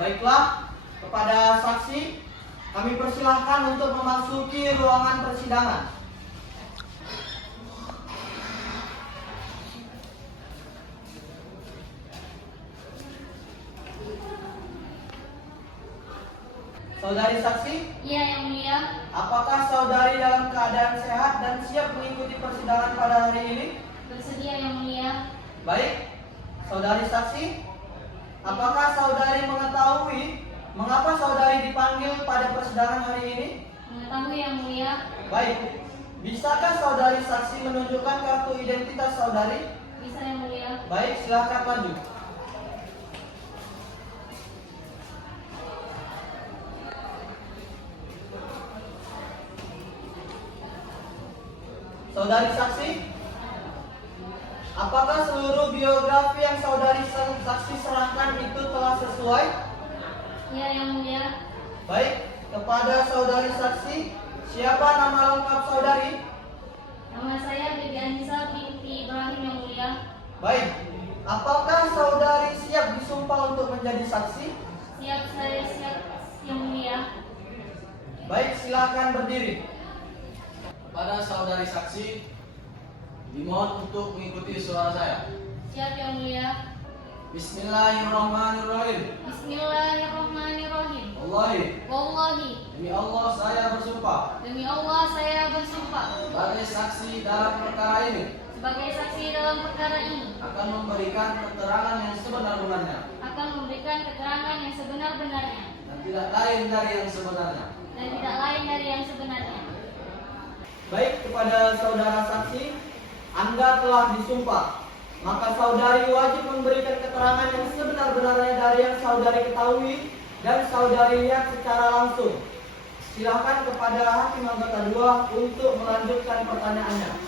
Baiklah, kepada saksi kami persilahkan untuk memasuki ruangan persidangan. Saudari saksi, Iya, Yang Mulia. apakah saudari dalam keadaan sehat dan siap mengikuti persidangan pada hari ini? Bersedia, Yang Mulia. Baik, saudari saksi, apakah saudari mengetahui mengapa saudari dipanggil pada persidangan hari ini? Mengetahui, Yang Mulia. Baik, bisakah saudari saksi menunjukkan kartu identitas saudari? Bisa, Yang Mulia. Baik, silakan maju. Saudari saksi, apakah seluruh biografi yang saudari saksi serahkan itu telah sesuai? Iya, Yang Mulia. Baik, kepada saudari saksi, siapa nama lengkap saudari? Nama saya Baby Anissa binti Ibrahim, Yang Mulia. Baik, apakah saudari siap disumpah untuk menjadi saksi? Siap, saya siap, Yang Mulia. Baik, silakan berdiri. Pada saudari saksi, dimohon untuk mengikuti suara saya. Siap, Yang Mulia. Bismillahirrahmanirrahim. Bismillahirrahmanirrahim. Wallahi, Demi Allah saya bersumpah demi Allah saya bersumpah sebagai saksi dalam perkara ini sebagai saksi dalam perkara ini akan memberikan keterangan yang sebenar-benarnya akan memberikan keterangan yang sebenar-benarnya dan tidak lain dari yang sebenarnya. dan tidak lain dari yang sebenarnya. Baik, kepada saudara saksi, Anda telah disumpah. Maka saudari wajib memberikan keterangan yang sebenar-benarnya dari yang saudari ketahui dan saudari lihat secara langsung. Silakan kepada Hakim Anggota 2 untuk melanjutkan pertanyaannya.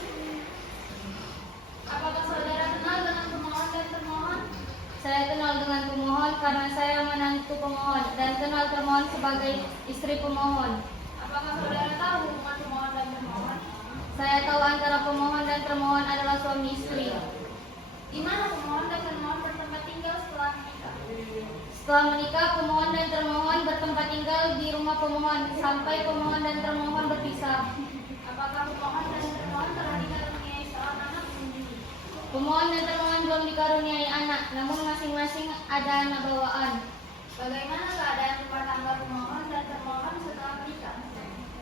Apakah saudara kenal dengan pemohon dan termohon? Saya kenal dengan pemohon karena saya menantu pemohon dan kenal termohon sebagai istri pemohon. Apakah saudara tahu hubungan pemohon dan termohon? Saya tahu antara pemohon dan termohon adalah suami istri. Di mana pemohon dan termohon bertemu tinggal setelah menikah. Setelah menikah, pemohon dan termohon bertempat tinggal di rumah pemohon sampai pemohon dan termohon berpisah. Apakah pemohon dan termohon telah dikaruniai seorang anak? Pemohon dan termohon belum dikaruniai anak, namun masing-masing ada anak bawaan. Bagaimana keadaan rumah tangga pemohon dan termohon setelah menikah?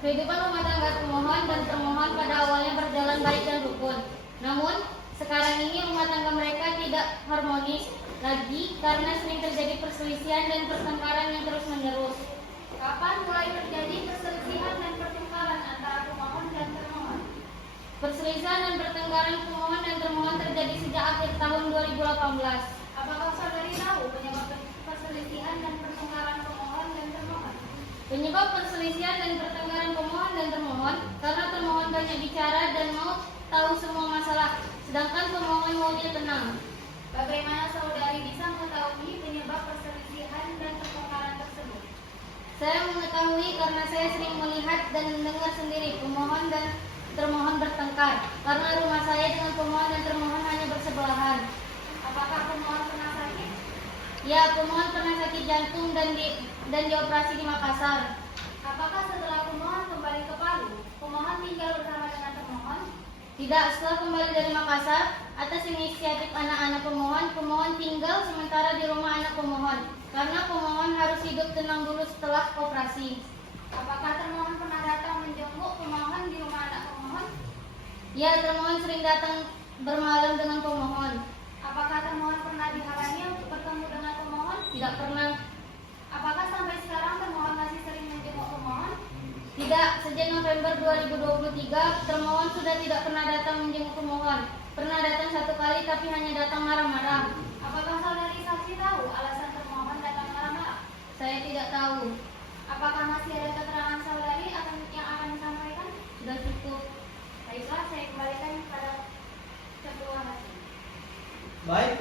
Kehidupan rumah tangga pemohon dan termohon pada awalnya berjalan baik dan rukun. Namun, sekarang ini rumah tangga mereka tidak harmonis lagi karena sering terjadi perselisihan dan pertengkaran yang terus-menerus. Kapan mulai terjadi perselisihan dan pertengkaran antara pemohon dan termohon? Perselisihan dan pertengkaran pemohon dan termohon terjadi sejak akhir tahun 2018. Apakah saudari tahu penyebab perselisihan dan pertengkaran pemohon dan termohon? Penyebab perselisihan dan pertengkaran pemohon dan termohon karena termohon banyak bicara dan mau tahu semua masalah, sedangkan pemohon maunya tenang. Bagaimana saudari bisa mengetahui penyebab perselisihan dan pertengkaran tersebut? Saya mengetahui karena saya sering melihat dan mendengar sendiri pemohon dan termohon bertengkar karena rumah saya dengan pemohon dan termohon hanya bersebelahan. Apakah pemohon pernah sakit? Ya, pemohon pernah sakit jantung dan dioperasi di Makassar. Apakah setelah pemohon kembali ke Palu, pemohon tinggal bersama dengan termohon? Tidak, setelah kembali dari Makassar, atas inisiatif anak-anak pemohon, pemohon tinggal sementara di rumah anak pemohon karena pemohon harus hidup tenang dulu setelah operasi. Apakah termohon pernah datang menjenguk pemohon di rumah anak pemohon? Ya, termohon sering datang bermalam dengan pemohon. Apakah termohon pernah dihalangi untuk bertemu dengan pemohon? Tidak pernah. Apakah sampai sekarang termohon masih sering menjenguk pemohon? Tidak, sejak November 2023, termohon sudah tidak pernah datang menjenguk pemohon. Pernah datang satu kali tapi hanya datang marah-marah. Apakah saudari saksi tahu alasan termohon datang marah-marah? Saya tidak tahu. Apakah masih ada keterangan saudari yang akan disampaikan? Sudah cukup. Baiklah, saya kembalikan kepada ketua hakim. Baik,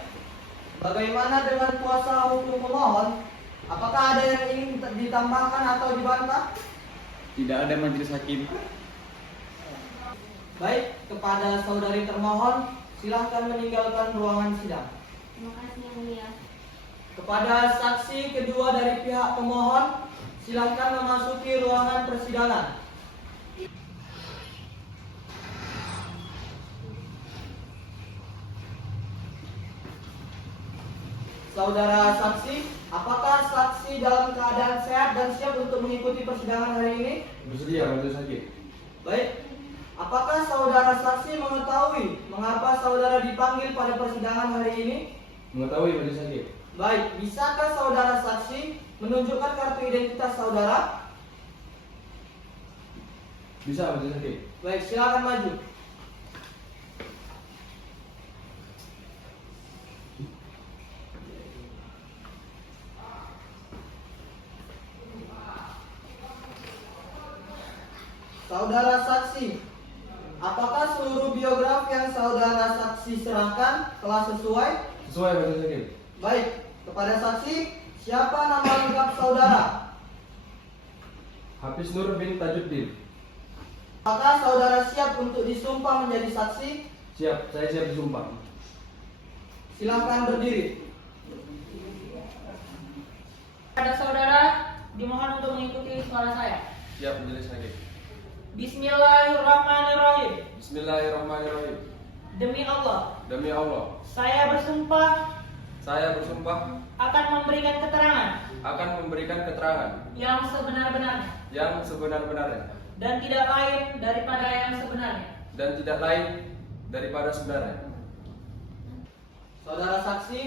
bagaimana dengan kuasa hukum pemohon? Apakah ada yang ingin ditambahkan atau dibantah? Tidak ada majelis hakim. Baik, kepada saudari termohon, silahkan meninggalkan ruangan sidang. Terima kasih yang mulia. Kepada saksi kedua dari pihak pemohon, silahkan memasuki ruangan persidangan. Saudara saksi, apakah saksi dalam keadaan sehat dan siap untuk mengikuti persidangan hari ini? Bersedia majelis hakim. Baik, apakah saudara saksi mengetahui mengapa saudara dipanggil pada persidangan hari ini? Mengetahui majelis hakim. Baik, bisakah saudara saksi menunjukkan kartu identitas saudara? Bisa majelis hakim. Baik, silakan maju. Saudara saksi, apakah seluruh biografi yang saudara saksi serahkan telah sesuai? Sesuai majelis hakim. Baik, kepada saksi, siapa nama lengkap saudara? Hafiz Nur bin Tajuddin. Apakah saudara siap untuk disumpah menjadi saksi? Siap, saya siap disumpah. Silahkan berdiri. Pada saudara, dimohon untuk mengikuti suara saya. Siap majelis hakim. Bismillahirrahmanirrahim. Bismillahirrahmanirrahim. Demi Allah, Demi Allah, saya bersumpah saya bersumpah akan memberikan keterangan akan memberikan keterangan yang sebenar-benarnya yang sebenar-benarnya dan tidak lain daripada yang sebenarnya. dan tidak lain daripada sebenarnya. Saudara saksi,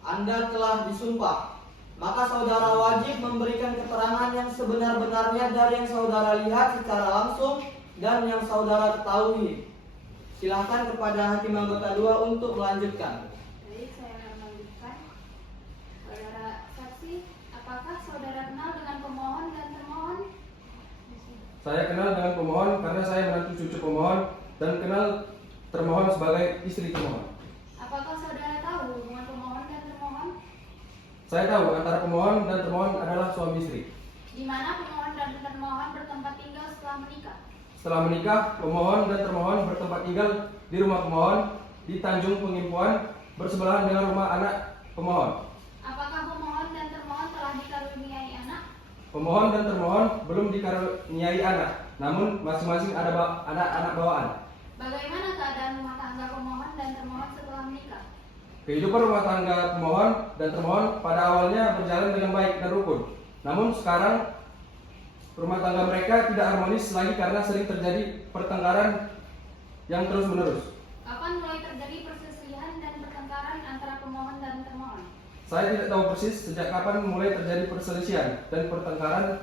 Anda telah disumpah. Maka saudara wajib memberikan keterangan yang sebenar-benarnya dari yang saudara lihat secara langsung dan yang saudara ketahui. Silahkan kepada Hakim Anggota 2 untuk melanjutkan. Baik, saya akan melanjutkan. Saudara saksi, apakah saudara kenal dengan pemohon dan termohon? Saya kenal dengan pemohon karena saya menantu cucu pemohon dan kenal termohon sebagai istri pemohon. Apakah saudara tahu hubungan pemohon dan termohon? Saya tahu antara pemohon dan termohon adalah suami istri. Di mana pemohon dan termohon bertempat tinggal setelah menikah? Setelah menikah, pemohon dan termohon bertempat tinggal di rumah pemohon di Tanjung Pengimpuan bersebelahan dengan rumah anak pemohon. Apakah pemohon dan termohon telah dikaruniai anak? Pemohon dan termohon belum dikaruniai anak, namun masing-masing ada anak bawaan. Bagaimana keadaan rumah tangga pemohon dan termohon setelah menikah? Kehidupan rumah tangga pemohon dan termohon pada awalnya berjalan dengan baik dan rukun. Namun sekarang rumah tangga mereka tidak harmonis lagi karena sering terjadi pertengkaran yang terus-menerus. Kapan mulai terjadi perselisihan dan pertengkaran antara pemohon dan termohon? Saya tidak tahu persis sejak kapan mulai terjadi perselisihan dan pertengkaran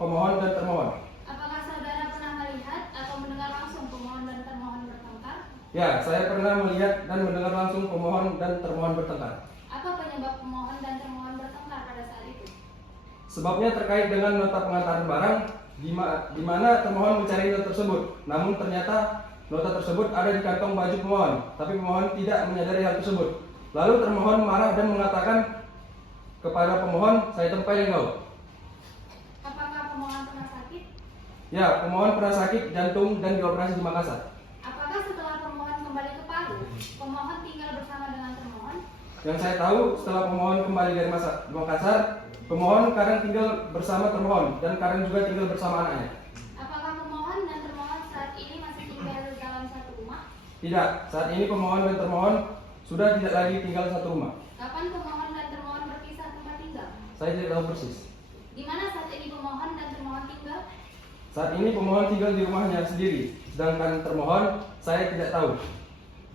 pemohon dan termohon. Apakah saudara pernah melihat atau mendengar langsung pemohon dan termohon bertengkar? Ya, saya pernah melihat dan mendengar langsung pemohon dan termohon bertengkar. Apa penyebab pemohon dan termohon bertengkar pada saat itu? Sebabnya terkait dengan nota pengantaran barang di mana termohon mencari nota tersebut. Namun ternyata nota tersebut ada di kantong baju pemohon, tapi pemohon tidak menyadari hal tersebut. Lalu termohon marah dan mengatakan kepada pemohon, "Saya tempai engkau." Apakah pemohon pernah sakit? Ya, pemohon pernah sakit jantung dan dioperasi di Makassar. Apakah setelah pemohon kembali ke Palu, pemohon tinggal bersama dengan termohon? Yang saya tahu, setelah pemohon kembali dari Makassar, pemohon kadang tinggal bersama termohon dan kadang juga tinggal bersama anaknya. Apakah pemohon dan termohon saat ini masih tinggal dalam satu rumah? Tidak, saat ini pemohon dan termohon sudah tidak lagi tinggal satu rumah. Kapan pemohon dan termohon berpisah tempat tinggal? Saya tidak tahu persis. Di mana saat ini pemohon dan termohon tinggal? Saat ini pemohon tinggal di rumahnya sendiri, sedangkan termohon saya tidak tahu.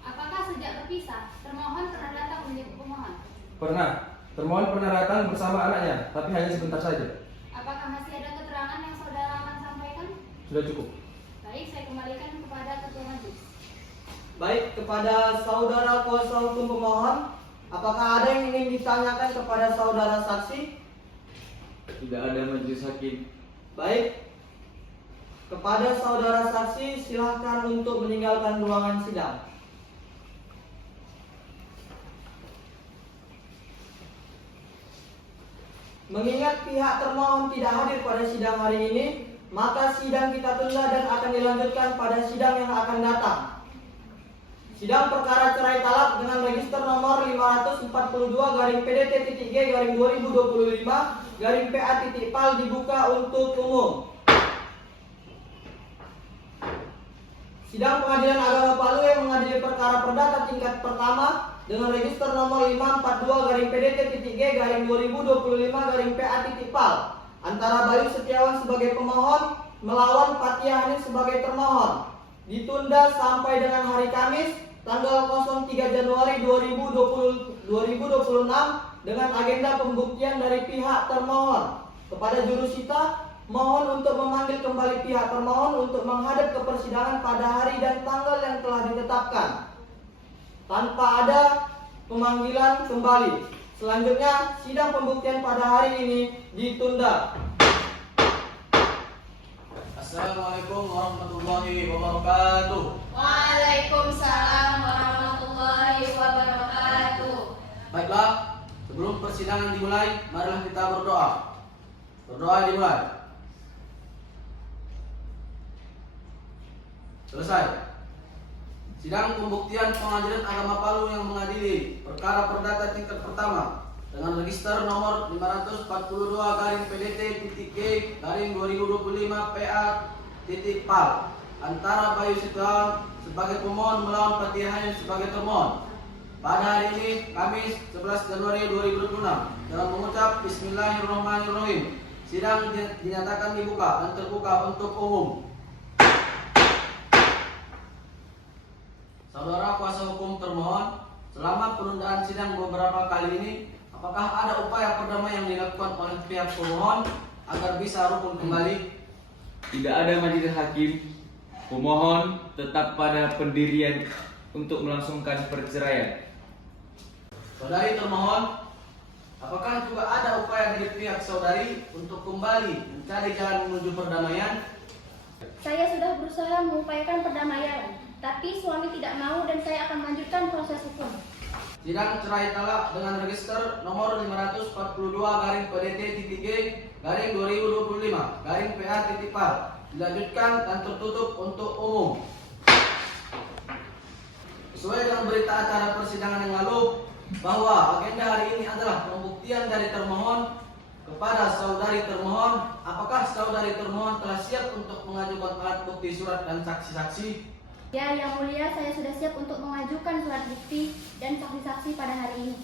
Apakah sejak berpisah, termohon pernah datang menjenguk pemohon? Pernah, termohon pernah datang bersama anaknya, tapi hanya sebentar saja. Apakah masih ada keterangan yang saudara akan sampaikan? Sudah cukup. Baik, saya kembalikan kepada ketua majelis. Baik, kepada saudara kuasa hukum pemohon, apakah ada yang ingin ditanyakan kepada saudara saksi? Tidak ada, majelis hakim. Baik, kepada saudara saksi silahkan untuk meninggalkan ruangan sidang. Mengingat pihak termohon tidak hadir pada sidang hari ini, maka sidang kita tunda dan akan dilanjutkan pada sidang yang akan datang. Sidang perkara cerai talak dengan register nomor 542-P-2025-PA-PA dibuka untuk umum. Sidang Pengadilan Agama Palu yang mengadili perkara perdata tingkat pertama dengan register nomor 542-PDT-G-2025-PA-PAL antara Bayu Setiawan sebagai pemohon melawan Fathia Hanin sebagai termohon ditunda sampai dengan hari Kamis tanggal 03 Januari 2026 dengan agenda pembuktian dari pihak termohon. Kepada jurusita, mohon untuk memanggil kembali pihak termohon untuk menghadap ke persidangan pada hari dan tanggal yang telah ditetapkan tanpa ada pemanggilan kembali. Selanjutnya, sidang pembuktian pada hari ini ditunda. Assalamualaikum warahmatullahi wabarakatuh. Waalaikumsalam warahmatullahi wabarakatuh. Baiklah, sebelum persidangan dimulai, marilah kita berdoa. Berdoa dimulai. Selesai. Sidang pembuktian Pengadilan Agama Palu yang mengadili perkara perdata tingkat pertama dengan register nomor 542-PDT-G-2025-PA-PAL antara Bayu Setiawan sebagai pemohon melawan Fathia Hanin sebagai termohon pada hari ini Kamis 11 Januari 2026 dalam mengucap Bismillahirrahmanirrahim. Sidang dinyatakan dibuka dan terbuka untuk umum. Saudara kuasa hukum termohon, selama penundaan sidang beberapa kali ini, apakah ada upaya perdamaian yang dilakukan oleh pihak pemohon agar bisa rukun kembali? Tidak ada, majelis hakim. Pemohon tetap pada pendirian untuk melangsungkan perceraian. Saudari termohon, apakah juga ada upaya dari pihak saudari untuk kembali mencari jalan menuju perdamaian? Saya sudah berusaha mengupayakan perdamaian, tapi suami tidak mau dan saya akan melanjutkan proses hukum. Sidang cerai talak dengan register nomor 542-PDT-G-2025-PA-PAL dilanjutkan dan tertutup untuk umum. Sesuai dengan berita acara persidangan yang lalu, bahwa agenda hari ini adalah pembuktian dari termohon kepada saudari termohon. Apakah saudari termohon telah siap untuk mengajukan alat bukti, surat, dan saksi-saksi? Ya, Yang Mulia, saya sudah siap untuk mengajukan surat bukti dan saksi-saksi pada hari ini.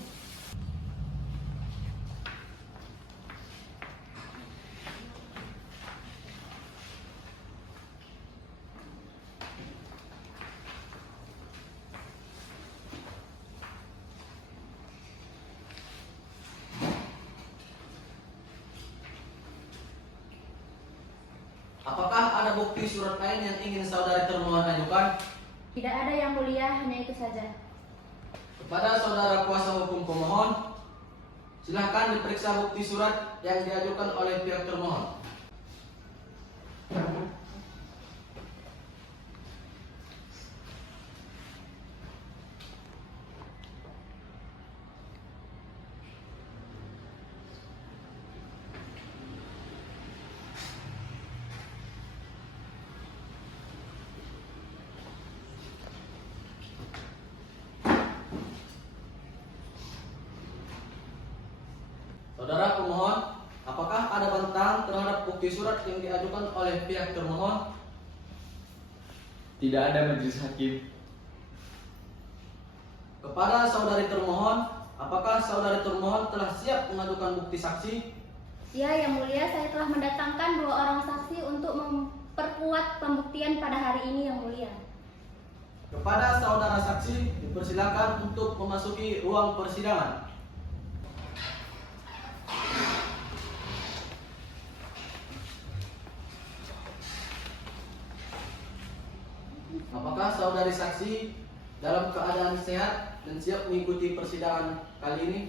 Apakah ada bukti surat lain yang ingin saudari termohon ajukan? Tidak ada, Yang Mulia, hanya itu saja. Kepada saudara kuasa hukum pemohon, silakan diperiksa bukti surat yang diajukan oleh pihak termohon. Saudara pemohon, apakah ada bantahan terhadap bukti surat yang diajukan oleh pihak termohon? Tidak ada, majelis hakim. Kepada saudari termohon, apakah saudari termohon telah siap mengajukan bukti saksi? Ya, Yang Mulia, saya telah mendatangkan 2 orang saksi untuk memperkuat pembuktian pada hari ini, Yang Mulia. Kepada saudara saksi, dipersilakan untuk memasuki ruang persidangan. Apakah saudari saksi dalam keadaan sehat dan siap mengikuti persidangan kali ini?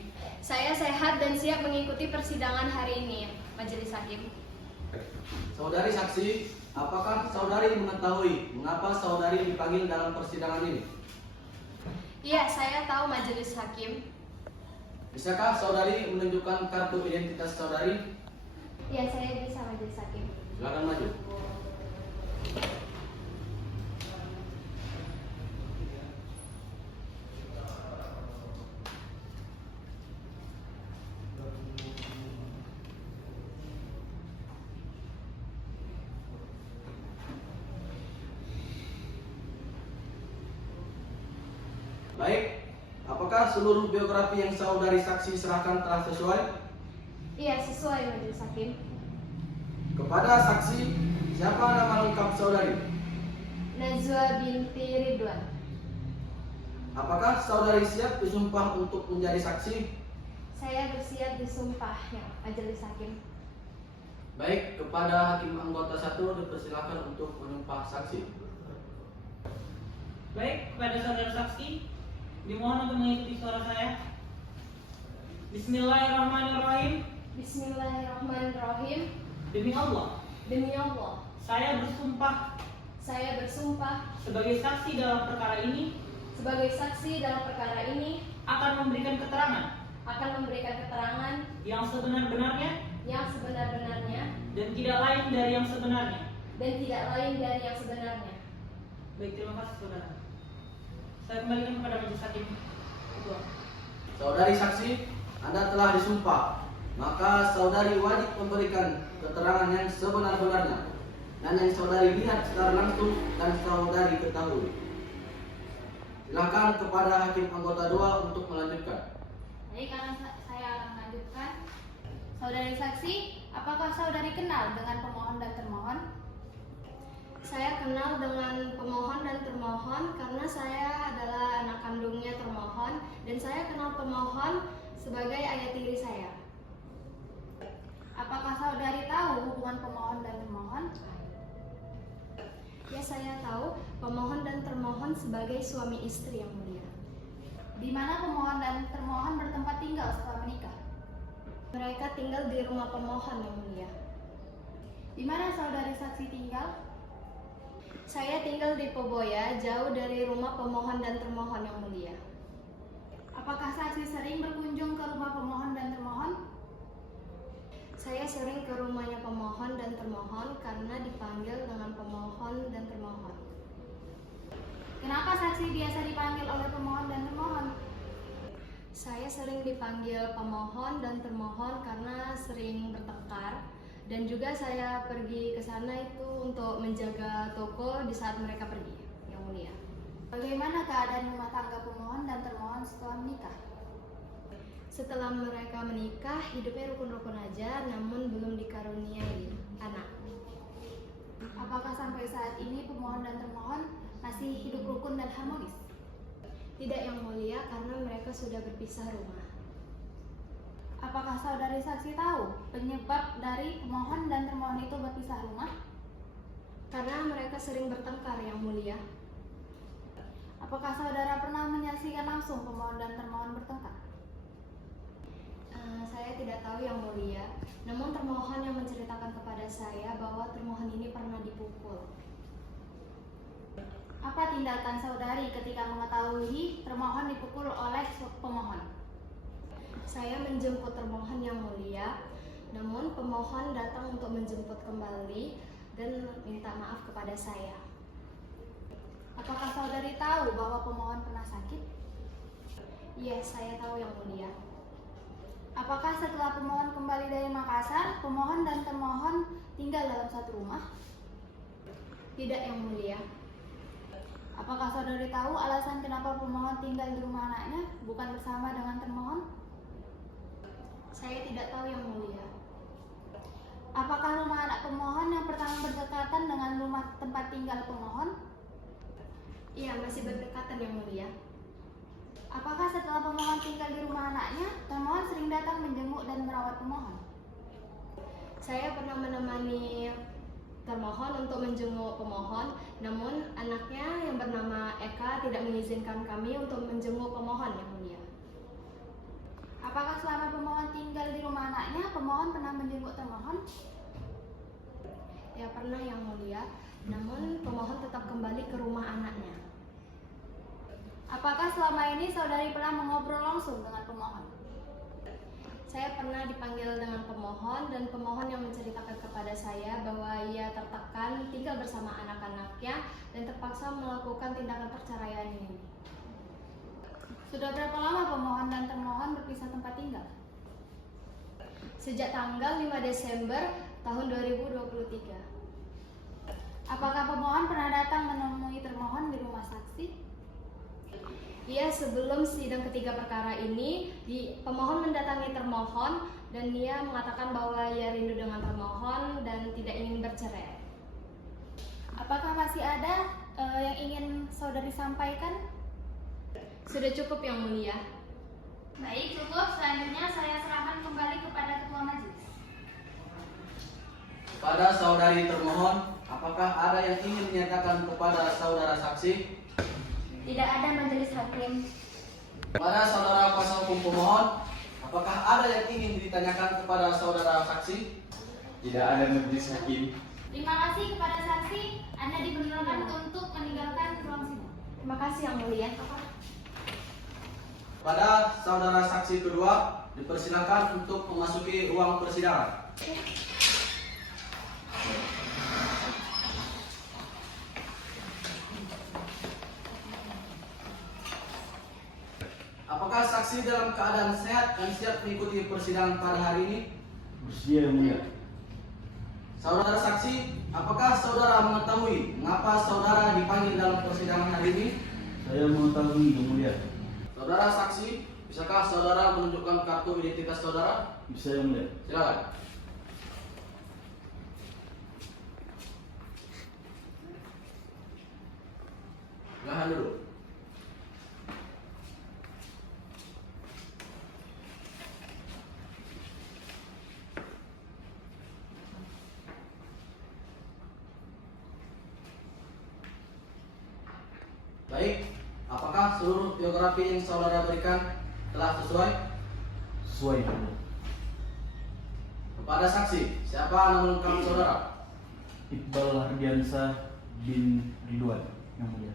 Saya sehat dan siap mengikuti persidangan hari ini, Majelis Hakim. Saudari saksi, apakah saudari mengetahui mengapa saudari dipanggil dalam persidangan ini? Iya, saya tahu, Majelis Hakim. Bisakah saudari menunjukkan kartu identitas saudari? Ya, saya bisa, Majelis Hakim. Silakan maju. Baik, apakah seluruh biografi yang saudari saksi serahkan telah sesuai? Iya, sesuai, Majelis Hakim. Kepada saksi, siapa nama lengkap saudari? Najwa binti Ridwan. Apakah saudari siap disumpah untuk menjadi saksi? Saya bersiap disumpah, ya, Majelis Hakim. Baik, kepada hakim anggota 1 dipersilakan untuk menyumpah saksi. Baik, kepada saudara saksi, dimohon untuk mengikuti suara saya. Bismillahirrahmanirrahim. Bismillahirrahmanirrahim. Demi Allah, Demi Allah, saya bersumpah saya bersumpah sebagai saksi dalam perkara ini sebagai saksi dalam perkara ini akan memberikan keterangan yang sebenar-benarnya yang sebenar-benarnya dan tidak lain dari yang sebenarnya. Baik, terima kasih saudara. Saya kembalikan kepada majelis hakim. Ketua. Saudari saksi, Anda telah disumpah, maka saudari wajib memberikan keterangan yang sebenar-benarnya dan yang saudari lihat secara langsung dan saudari ketahui. Silakan kepada hakim anggota 2 untuk melanjutkan. Baik, karena saya akan melanjutkan. Saudari saksi, apakah saudari kenal dengan pemohon dan termohon? Saya kenal dengan pemohon dan termohon karena saya adalah anak kandungnya termohon dan saya kenal pemohon sebagai ayah tiri saya. Apakah saudari tahu hubungan pemohon dan termohon? Ya, saya tahu pemohon dan termohon sebagai suami istri, yang mulia. Di mana pemohon dan termohon bertempat tinggal setelah menikah? Mereka tinggal di rumah pemohon, yang mulia. Di mana saudari saksi tinggal? Saya tinggal di Poboya, jauh dari rumah pemohon dan termohon, yang mulia. Apakah saksi sering berkunjung ke rumah pemohon dan termohon? Saya sering ke rumahnya pemohon dan termohon karena dipanggil dengan pemohon dan termohon. Kenapa saksi biasa dipanggil oleh pemohon dan termohon? Saya sering dipanggil pemohon dan termohon karena sering bertengkar, dan juga saya pergi ke sana itu untuk menjaga toko di saat mereka pergi, Yang Mulia. Bagaimana keadaan rumah tangga pemohon dan termohon setelah menikah? Setelah mereka menikah, hidupnya rukun-rukun aja, namun belum dikaruniai anak. Apakah sampai saat ini pemohon dan termohon masih hidup rukun dan harmonis? Tidak, Yang Mulia, karena mereka sudah berpisah rumah. Apakah saudari saksi tahu penyebab dari pemohon dan termohon itu berpisah rumah? Karena mereka sering bertengkar, Yang Mulia. Apakah saudara pernah menyaksikan langsung pemohon dan termohon bertengkar? Saya tidak tahu, Yang Mulia. Namun termohon yang menceritakan kepada saya bahwa termohon ini pernah dipukul. Apa tindakan saudari ketika mengetahui termohon dipukul oleh pemohon? Saya menjemput termohon, Yang Mulia. Namun pemohon datang untuk menjemput kembali dan minta maaf kepada saya. Apakah saudari tahu bahwa pemohon pernah sakit? Iya, saya tahu, Yang Mulia. Apakah setelah pemohon kembali dari Makassar, pemohon dan termohon tinggal dalam satu rumah? Tidak, Yang Mulia. Apakah saudari tahu alasan kenapa pemohon tinggal di rumah anaknya, bukan bersama dengan termohon? Saya tidak tahu, Yang Mulia. Apakah rumah anak pemohon yang pertama berdekatan dengan rumah tempat tinggal pemohon? Iya, masih berdekatan, Yang Mulia. Apakah setelah pemohon tinggal di rumah anaknya, termohon sering datang menjenguk dan merawat pemohon? Saya pernah menemani termohon untuk menjenguk pemohon, namun anaknya yang bernama Eka tidak mengizinkan kami untuk menjenguk pemohon, Yang Mulia. Apakah selama pemohon tinggal di rumah anaknya, pemohon pernah menjenguk termohon? Ya, pernah, Yang Mulia. Namun pemohon tetap kembali ke rumah anaknya. Apakah selama ini saudari pernah mengobrol langsung dengan pemohon? Saya pernah dipanggil dengan pemohon, dan pemohon yang menceritakan kepada saya bahwa ia tertekan tinggal bersama anak-anaknya dan terpaksa melakukan tindakan perceraian ini. Sudah berapa lama pemohon dan termohon berpisah tempat tinggal? Sejak tanggal 5 Desember tahun 2023. Apakah pemohon pernah datang menemui termohon di rumah saksi? Iya, sebelum sidang ketiga perkara ini, pemohon mendatangi termohon dan ia mengatakan bahwa ia rindu dengan termohon dan tidak ingin bercerai. Apakah masih ada yang ingin saudari sampaikan? Sudah cukup, Yang Mulia. Baik, cukup. Selanjutnya saya serahkan kembali kepada Ketua Majelis. Kepada saudari termohon, apakah ada yang ingin menyatakan kepada saudara saksi? Tidak ada, Majelis Hakim. Kepada saudara kuasa hukum pemohon, apakah ada yang ingin ditanyakan kepada saudara saksi? Tidak ada, Majelis Hakim. Terima kasih kepada saksi. Anda dipersilakan untuk meninggalkan ruang sidang. Terima kasih, Yang Mulia. Pada saudara saksi kedua, dipersilakan untuk memasuki ruang persidangan. Apakah saksi dalam keadaan sehat dan siap mengikuti persidangan pada hari ini? Bersedia, Yang Mulia. Saudara saksi, apakah saudara mengetahui mengapa saudara dipanggil dalam persidangan hari ini? Saya mengetahui, Yang Mulia. Saudara saksi, bisakah saudara menunjukkan kartu identitas saudara? Bisa, Yang Mulia. Silakan. Silahkan dulu. Baik, apakah seluruh biografi yang saudara berikan telah sesuai? Sesuai, Yang Mulia. Kepada saksi, siapa nama lengkap saudara? Iqbal Hardiansyah bin Ridwan, Yang Mulia.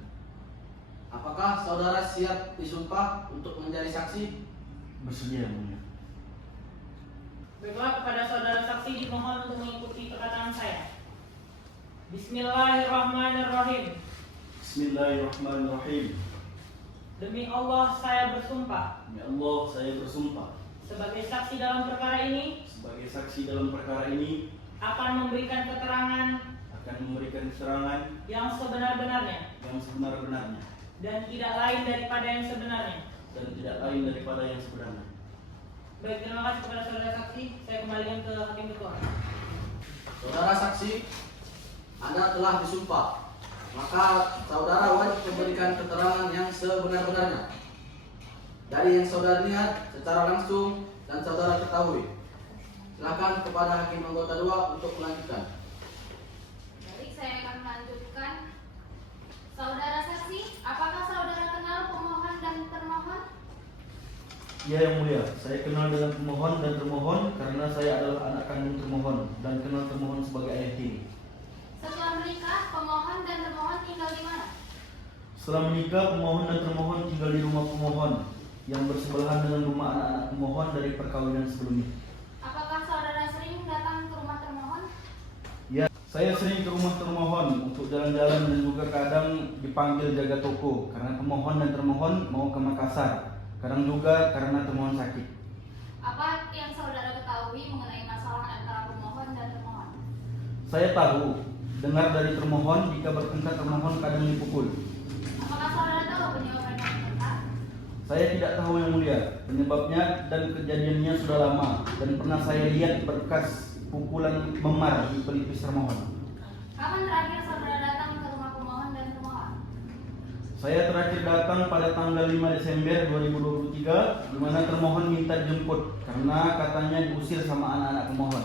Apakah saudara siap disumpah untuk menjadi saksi? Bersedia, Yang Mulia. Baiklah, kepada saudara saksi dimohon untuk mengikuti perkataan saya. Bismillahirrahmanirrahim. Bismillahirrahmanirrahim. Demi Allah saya bersumpah Demi Allah saya bersumpah sebagai saksi dalam perkara ini sebagai saksi dalam perkara ini akan memberikan keterangan yang sebenar-benarnya yang sebenar-benarnya dan tidak lain daripada yang sebenarnya. Baik, terima kasih kepada saudara saksi. Saya kembalikan ke hakim ketua. Saudara saksi, Anda telah disumpah. Maka saudara wajib memberikan keterangan yang sebenar-benarnya dari yang saudara lihat secara langsung dan saudara ketahui. Silakan kepada hakim anggota 2 untuk melanjutkan. Baik, saya akan melanjutkan. Saudara saksi, apakah saudara kenal pemohon dan termohon? Ya yang mulia, saya kenal dengan pemohon dan termohon karena saya adalah anak kandung termohon dan kenal termohon sebagai ayah tiri. Setelah menikah, pemohon dan termohon tinggal di mana? Setelah menikah, pemohon dan termohon tinggal di rumah pemohon yang bersebelahan dengan rumah anak-anak pemohon dari perkawinan sebelumnya. Apakah saudara sering datang ke rumah termohon? Ya, saya sering ke rumah termohon untuk jalan-jalan dan juga kadang dipanggil jaga toko karena pemohon dan termohon mau ke Makassar. Kadang juga karena termohon sakit. Apa yang saudara ketahui mengenai masalah antara pemohon dan termohon? Saya tahu, dengar dari termohon jika bertengkar termohon kadang dipukul. Apakah saudara tahu penyebabnya bertengkar? Saya tidak tahu yang mulia, penyebabnya dan kejadiannya sudah lama dan pernah saya lihat berkas pukulan memar di pelipis termohon. Kapan terakhir saudara datang ke rumah pemohon dan termohon? Saya terakhir datang pada tanggal 5 Desember 2023 di mana termohon minta jemput karena katanya diusir sama anak-anak pemohon.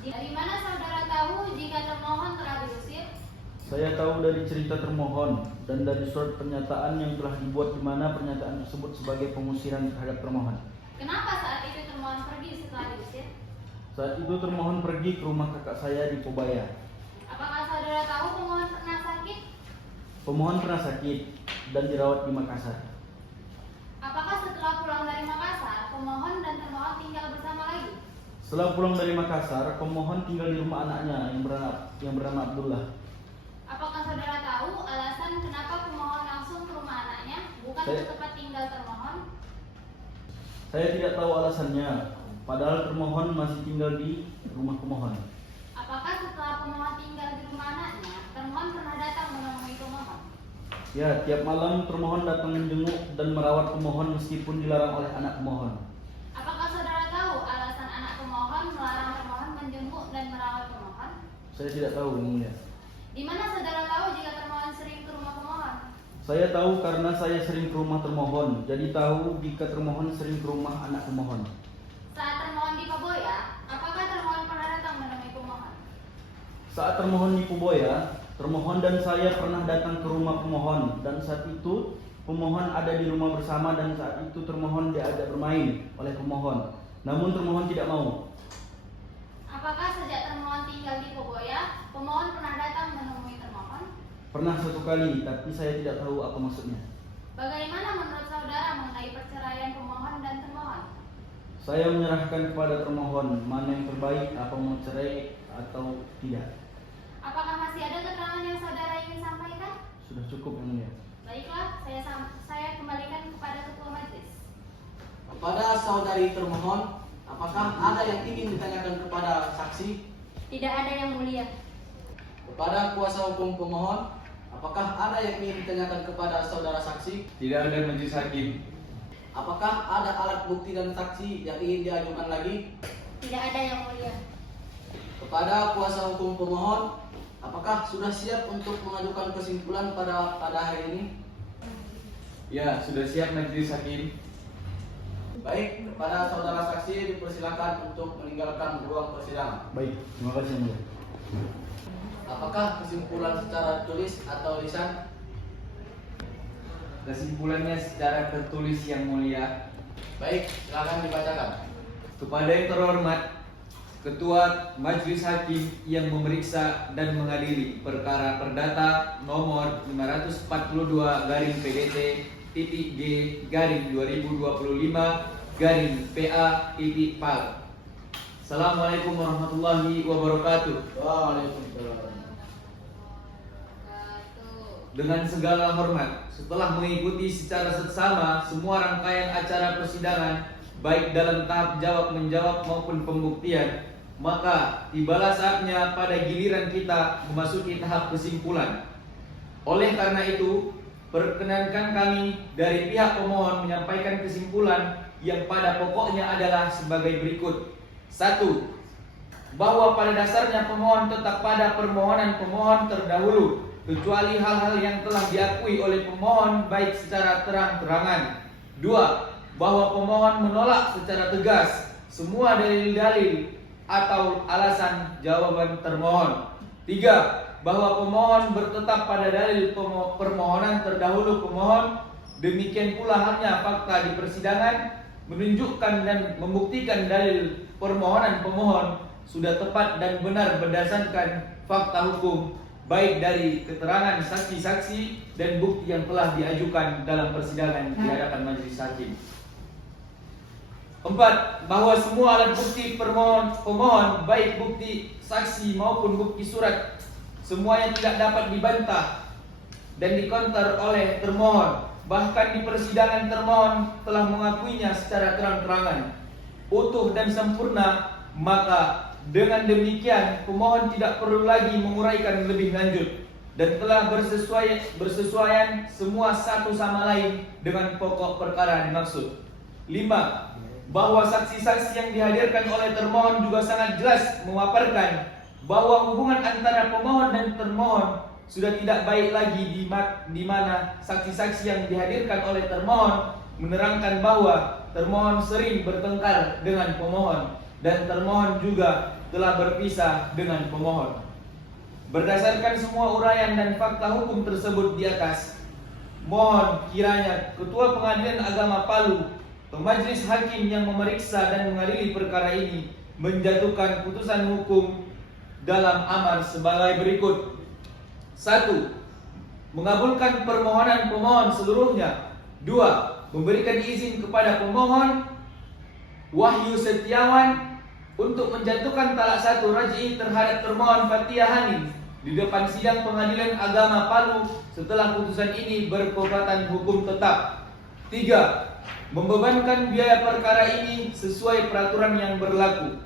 Dari mana saudara tahu jika termohon telah diusir? Saya tahu dari cerita termohon dan dari surat pernyataan yang telah dibuat di mana pernyataan tersebut sebagai pengusiran terhadap termohon. Kenapa saat itu termohon pergi setelah diusir? Saat itu termohon pergi ke rumah kakak saya di Pobaya. Apakah saudara tahu pemohon pernah sakit? Pemohon pernah sakit dan dirawat di Makassar. Apakah setelah pulang dari Makassar, pemohon dan termohon tinggal bersama lagi? Setelah pulang dari Makassar, pemohon tinggal di rumah anaknya yang bernama Abdullah. Apakah saudara tahu alasan kenapa pemohon langsung ke rumah anaknya, bukan ke tempat tinggal termohon? Saya tidak tahu alasannya, padahal termohon masih tinggal di rumah pemohon. Apakah setelah pemohon tinggal di rumah anaknya, termohon pernah datang menemui pemohon? Ya, tiap malam termohon datang menjenguk dan merawat pemohon meskipun dilarang oleh anak pemohon. Apakah saudara tahu alasan anak pemohon melarang termohon menjenguk dan merawat pemohon? Saya tidak tahu, yang mulia. Di mana saudara tahu jika termohon sering ke rumah pemohon? Saya tahu karena saya sering ke rumah termohon, jadi tahu jika termohon sering ke rumah anak pemohon. Saat termohon di Paboya, apakah termohon pernah datang menemui pemohon? Saat termohon di Puboya, termohon dan saya pernah datang ke rumah pemohon dan saat itu pemohon ada di rumah bersama dan saat itu termohon diajak bermain oleh pemohon. Namun termohon tidak mau. Apakah sejak termohon tinggal di Paboya, pemohon pernah datang menemui termohon? Pernah satu kali, tapi saya tidak tahu apa maksudnya. Bagaimana menurut saudara mengenai perceraian pemohon dan termohon? Saya menyerahkan kepada termohon mana yang terbaik, apa mau cerai atau tidak. Apakah masih ada keterangan yang saudara ingin sampaikan? Sudah cukup, yang mulia. Baiklah, saya kembalikan kepada ketua majelis. Kepada saudari termohon, apakah ada yang ingin ditanyakan kepada saksi? Tidak ada yang mulia. Kepada kuasa hukum pemohon, apakah ada yang ingin ditanyakan kepada saudara saksi? Tidak ada majelis hakim. Apakah ada alat bukti dan saksi yang ingin diajukan lagi? Tidak ada yang mulia. Kepada kuasa hukum pemohon, apakah sudah siap untuk mengajukan kesimpulan pada hari ini? Ya, sudah siap majelis hakim. Baik, kepada saudara saksi dipersilakan untuk meninggalkan ruang persidangan. Baik, terima kasih, yang mulia. Apakah kesimpulan secara tulis atau lisan? Kesimpulannya secara tertulis, yang mulia. Baik, silakan dibacakan. Kepada yang terhormat Ketua Majelis Hakim yang memeriksa dan mengadili perkara perdata nomor 542-PDT-G-2025-PA-PAL. Assalamualaikum warahmatullahi wabarakatuh. Waalaikumsalam. Satu. dengan segala hormat, setelah mengikuti secara seksama semua rangkaian acara persidangan, baik dalam tahap jawab-menjawab maupun pembuktian, maka tibalah saatnya pada giliran kita memasuki tahap kesimpulan. Oleh karena itu, perkenankan kami dari pihak pemohon menyampaikan kesimpulan yang pada pokoknya adalah sebagai berikut. 1. Bahwa pada dasarnya pemohon tetap pada permohonan pemohon terdahulu, kecuali hal-hal yang telah diakui oleh pemohon baik secara terang-terangan. 2. Bahwa pemohon menolak secara tegas semua dalil-dalil atau alasan jawaban termohon. 3. Bahwa pemohon bertetap pada dalil permohonan terdahulu pemohon, demikian pula halnya fakta di persidangan menunjukkan dan membuktikan dalil permohonan pemohon sudah tepat dan benar berdasarkan fakta hukum, baik dari keterangan saksi-saksi dan bukti yang telah diajukan dalam persidangan di hadapan majelis hakim. 4. Bahwa semua alat bukti pemohon, baik bukti saksi maupun bukti surat, semuanya tidak dapat dibantah dan dikonter oleh termohon. Bahkan di persidangan termohon telah mengakuinya secara terang-terangan, utuh dan sempurna. Maka dengan demikian pemohon tidak perlu lagi menguraikan lebih lanjut dan telah bersesuaian semua satu sama lain dengan pokok perkara dimaksud. 5. Bahwa saksi-saksi yang dihadirkan oleh termohon juga sangat jelas memaparkan bahwa hubungan antara pemohon dan termohon sudah tidak baik lagi, di mana saksi-saksi yang dihadirkan oleh termohon menerangkan bahwa termohon sering bertengkar dengan pemohon dan termohon juga telah berpisah dengan pemohon. Berdasarkan semua uraian dan fakta hukum tersebut di atas, mohon kiranya Ketua Pengadilan Agama Palu atau Majelis Hakim yang memeriksa dan mengadili perkara ini menjatuhkan putusan hukum dalam amar sebagai berikut. 1. Mengabulkan permohonan pemohon seluruhnya. 2. Memberikan izin kepada pemohon Wahyu Setiawan untuk menjatuhkan talak 1 raj'i terhadap termohon Fathia Hanin di depan sidang Pengadilan Agama Palu setelah putusan ini berkekuatan hukum tetap. 3. Membebankan biaya perkara ini sesuai peraturan yang berlaku.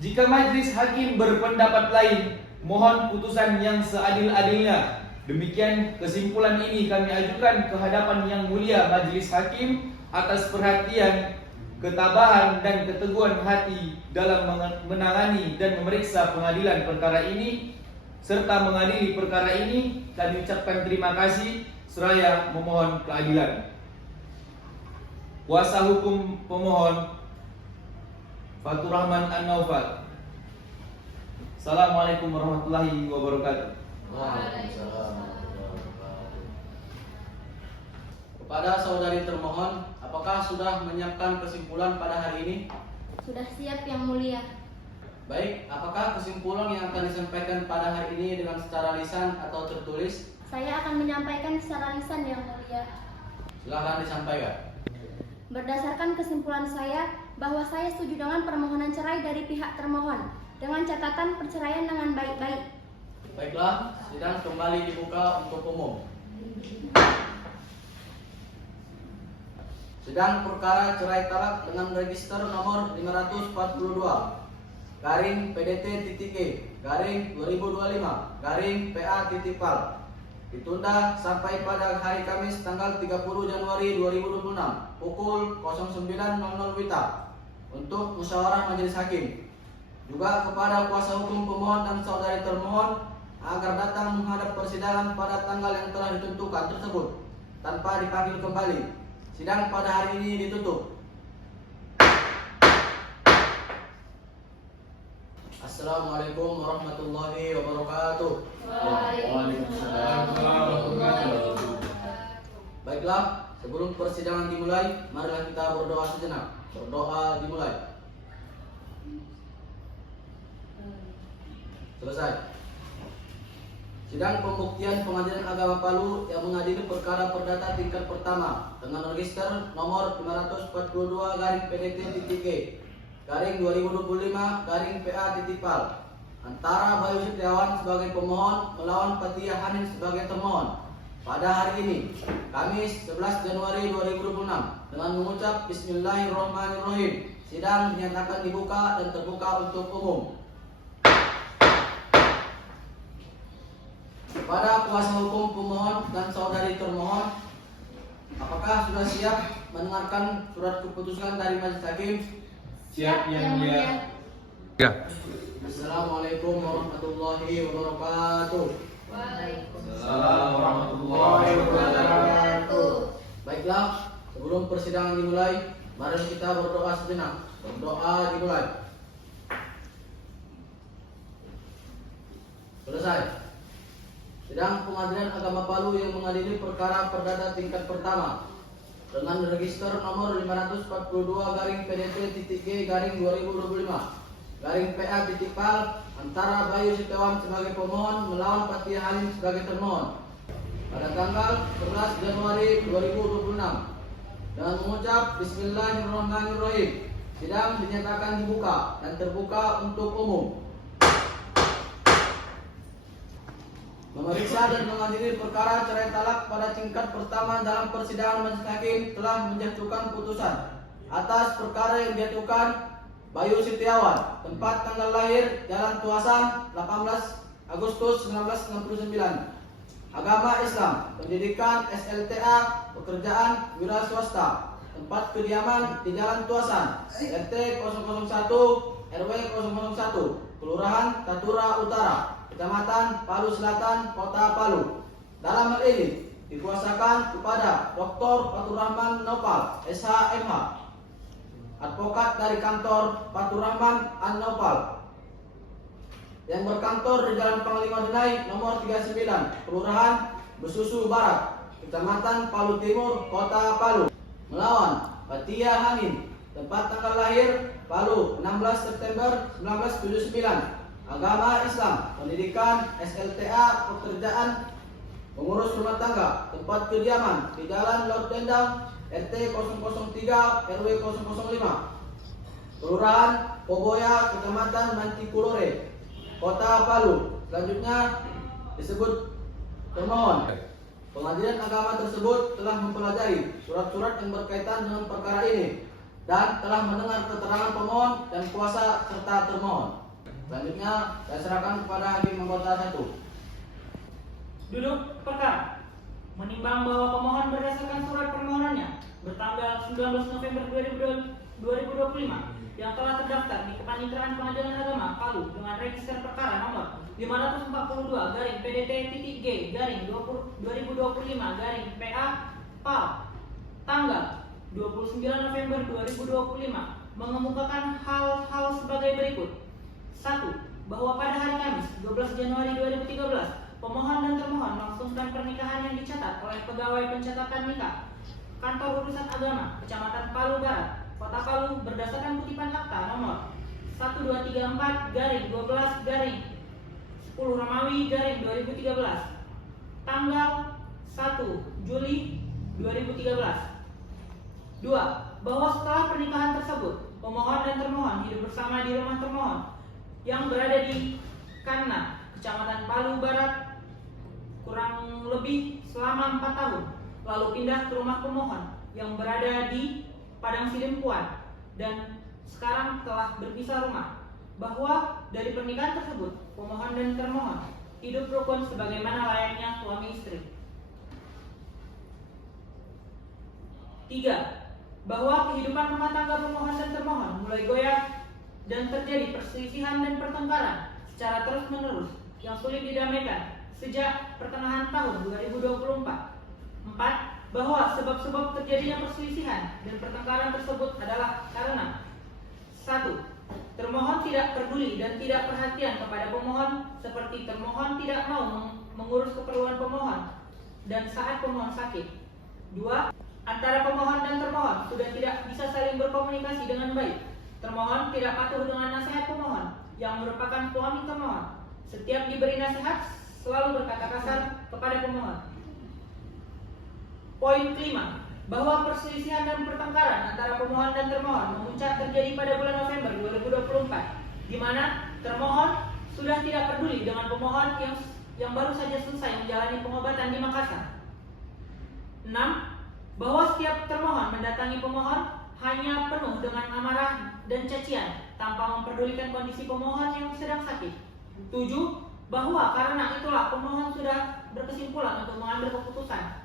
Jika majelis hakim berpendapat lain, mohon putusan yang seadil-adilnya. Demikian kesimpulan ini kami ajukan ke hadapan Yang Mulia Majelis Hakim atas perhatian, ketabahan dan keteguhan hati dalam menangani dan memeriksa pengadilan perkara ini serta mengadili perkara ini. Kami ucapkan terima kasih seraya memohon keadilan. Kuasa hukum pemohon Fatur Rahman An-Naufal. Assalamualaikum warahmatullahi wabarakatuh. Kepada saudari termohon, apakah sudah menyiapkan kesimpulan pada hari ini? Sudah siap Yang Mulia. Baik, apakah kesimpulan yang akan disampaikan pada hari ini dengan secara lisan atau tertulis? Saya akan menyampaikan secara lisan Yang Mulia. Silakan disampaikan. Berdasarkan kesimpulan saya bahwa saya setuju dengan permohonan cerai dari pihak termohon dengan catatan perceraian dengan baik-baik. Baiklah, sidang kembali dibuka untuk umum. Sidang perkara cerai talak dengan register nomor 542 garing PDT.E garing 2025 garing PA.PAL ditunda sampai pada hari Kamis tanggal 30 Januari 2026 pukul 09.00 WITA untuk musyawarah majelis hakim. Juga kepada kuasa hukum pemohon dan saudari termohon agar datang menghadap persidangan pada tanggal yang telah ditentukan tersebut tanpa dipanggil kembali. Sidang pada hari ini ditutup. Assalamualaikum warahmatullahi wabarakatuh. Waalaikumsalam warahmatullahi wabarakatuh. Baiklah, sebelum persidangan dimulai, marilah kita berdoa sejenak. Berdoa dimulai. Selesai. Sidang pembuktian Pengadilan Agama Palu yang mengadili perkara perdata tingkat pertama dengan register nomor 542 garing PDT.E garing 2025 garing PA.PAL antara Bayu Setiawan sebagai pemohon melawan Fathia Hanin sebagai termohon pada hari ini, Kamis 11 Januari 2026, dengan mengucap Bismillahirrahmanirrahim. Sidang dinyatakan dibuka dan terbuka untuk umum. Kepada kuasa hukum pemohon dan saudari termohon, apakah sudah siap mendengarkan surat keputusan dari Majelis Hakim? Siap yang mulia. Assalamualaikum warahmatullahi wabarakatuh. Assalamualaikum warahmatullahi wabarakatuh. Baiklah, sebelum persidangan dimulai, mari kita berdoa sejenak. Berdoa dimulai. Selesai. Sidang Pengadilan Agama Palu yang mengadili perkara perdata tingkat pertama dengan register nomor 542-G/2025/PA antara Bayu Setiawan sebagai pemohon melawan Fathia Hanin sebagai termohon pada tanggal 11 Januari 2026 dengan mengucap Bismillahirrahmanirrahim. Sidang dinyatakan dibuka dan terbuka untuk umum. Memeriksa dan mengadili perkara cerai talak pada tingkat pertama dalam persidangan Majelis Hakim telah menjatuhkan putusan atas perkara yang dijatuhkan Bayu Setiawan, tempat tanggal lahir Jalan Tuasan 18 Agustus 1969, agama Islam, pendidikan SLTA, pekerjaan wira swasta, tempat kediaman di Jalan Tuasan, RT 001 RW 001, Kelurahan Tatura Utara, Kecamatan Palu Selatan, Kota Palu. Dalam hal ini dikuasakan kepada Dr. Faturrahman Nopal, SH.MH, advokat dari kantor Faturrahman An Nopal, yang berkantor di Jalan Panglima Denai nomor 39, Kelurahan Besusu Barat, Kecamatan Palu Timur, Kota Palu, melawan Fathia Hanin, tempat tanggal lahir Palu 16 September 1979, agama Islam, pendidikan SLTA, pekerjaan mengurus rumah tangga, tempat kediaman di Jalan Laut Dendang RT 003 RW 005, Kelurahan Poboya, Kecamatan Mantikulore, Kota Palu. Selanjutnya disebut termohon. Pengadilan agama tersebut telah mempelajari surat-surat yang berkaitan dengan perkara ini dan telah mendengar keterangan pemohon dan kuasa serta termohon. Selanjutnya saya serahkan kepada Hakim Anggota 1. Duduk perkara. Menimbang bahwa pemohon berdasarkan surat permohonannya bertanggal 19 November 2025 yang telah terdaftar di Kepaniteraan Pengadilan Agama Palu dengan register perkara nomor 542-PDT-G/2025-PA PAL tanggal 29 November 2025 mengemukakan hal-hal sebagai berikut. 1. Bahwa pada hari Kamis 12 Januari 2013 pemohon dan termohon melangsungkan pernikahan yang dicatat oleh pegawai pencatatan nikah Kantor Urusan Agama Kecamatan Palu Barat, Kota Palu berdasarkan kutipan akta nomor 1234-12-10 Romawi-2013 tanggal 1 Juli 2013. 2. Bahwa setelah pernikahan tersebut pemohon dan termohon hidup bersama di rumah termohon yang berada di Kana, Kecamatan Palu Barat kurang lebih selama 4 tahun, lalu pindah ke rumah pemohon yang berada di Padang Sidempuan dan sekarang telah berpisah rumah. Bahwa dari pernikahan tersebut pemohon dan termohon hidup rukun sebagaimana layaknya suami istri. 3. Bahwa kehidupan rumah tangga pemohon dan termohon mulai goyah dan terjadi perselisihan dan pertengkaran secara terus-menerus yang sulit didamaikan sejak pertengahan tahun 2024. 4. Bahwa sebab-sebab terjadinya perselisihan dan pertengkaran tersebut adalah karena 1. Termohon tidak peduli dan tidak perhatian kepada pemohon, seperti termohon tidak mau mengurus keperluan pemohon dan saat pemohon sakit. 2. Antara pemohon dan termohon sudah tidak bisa saling berkomunikasi dengan baik. Termohon tidak patuh dengan nasihat pemohon yang merupakan suami termohon. Setiap diberi nasihat selalu berkata kasar kepada pemohon. Poin kelima, bahwa perselisihan dan pertengkaran antara pemohon dan termohon memuncak terjadi pada bulan November 2024, di mana termohon sudah peduli dengan pemohon yang baru saja selesai menjalani pengobatan di Makassar. 6. Bahwa setiap termohon mendatangi pemohon hanya penuh dengan amarah dan cacian tanpa memperdulikan kondisi pemohon yang sedang sakit. 7. Bahwa karena itulah pemohon sudah berkesimpulan untuk mengambil keputusan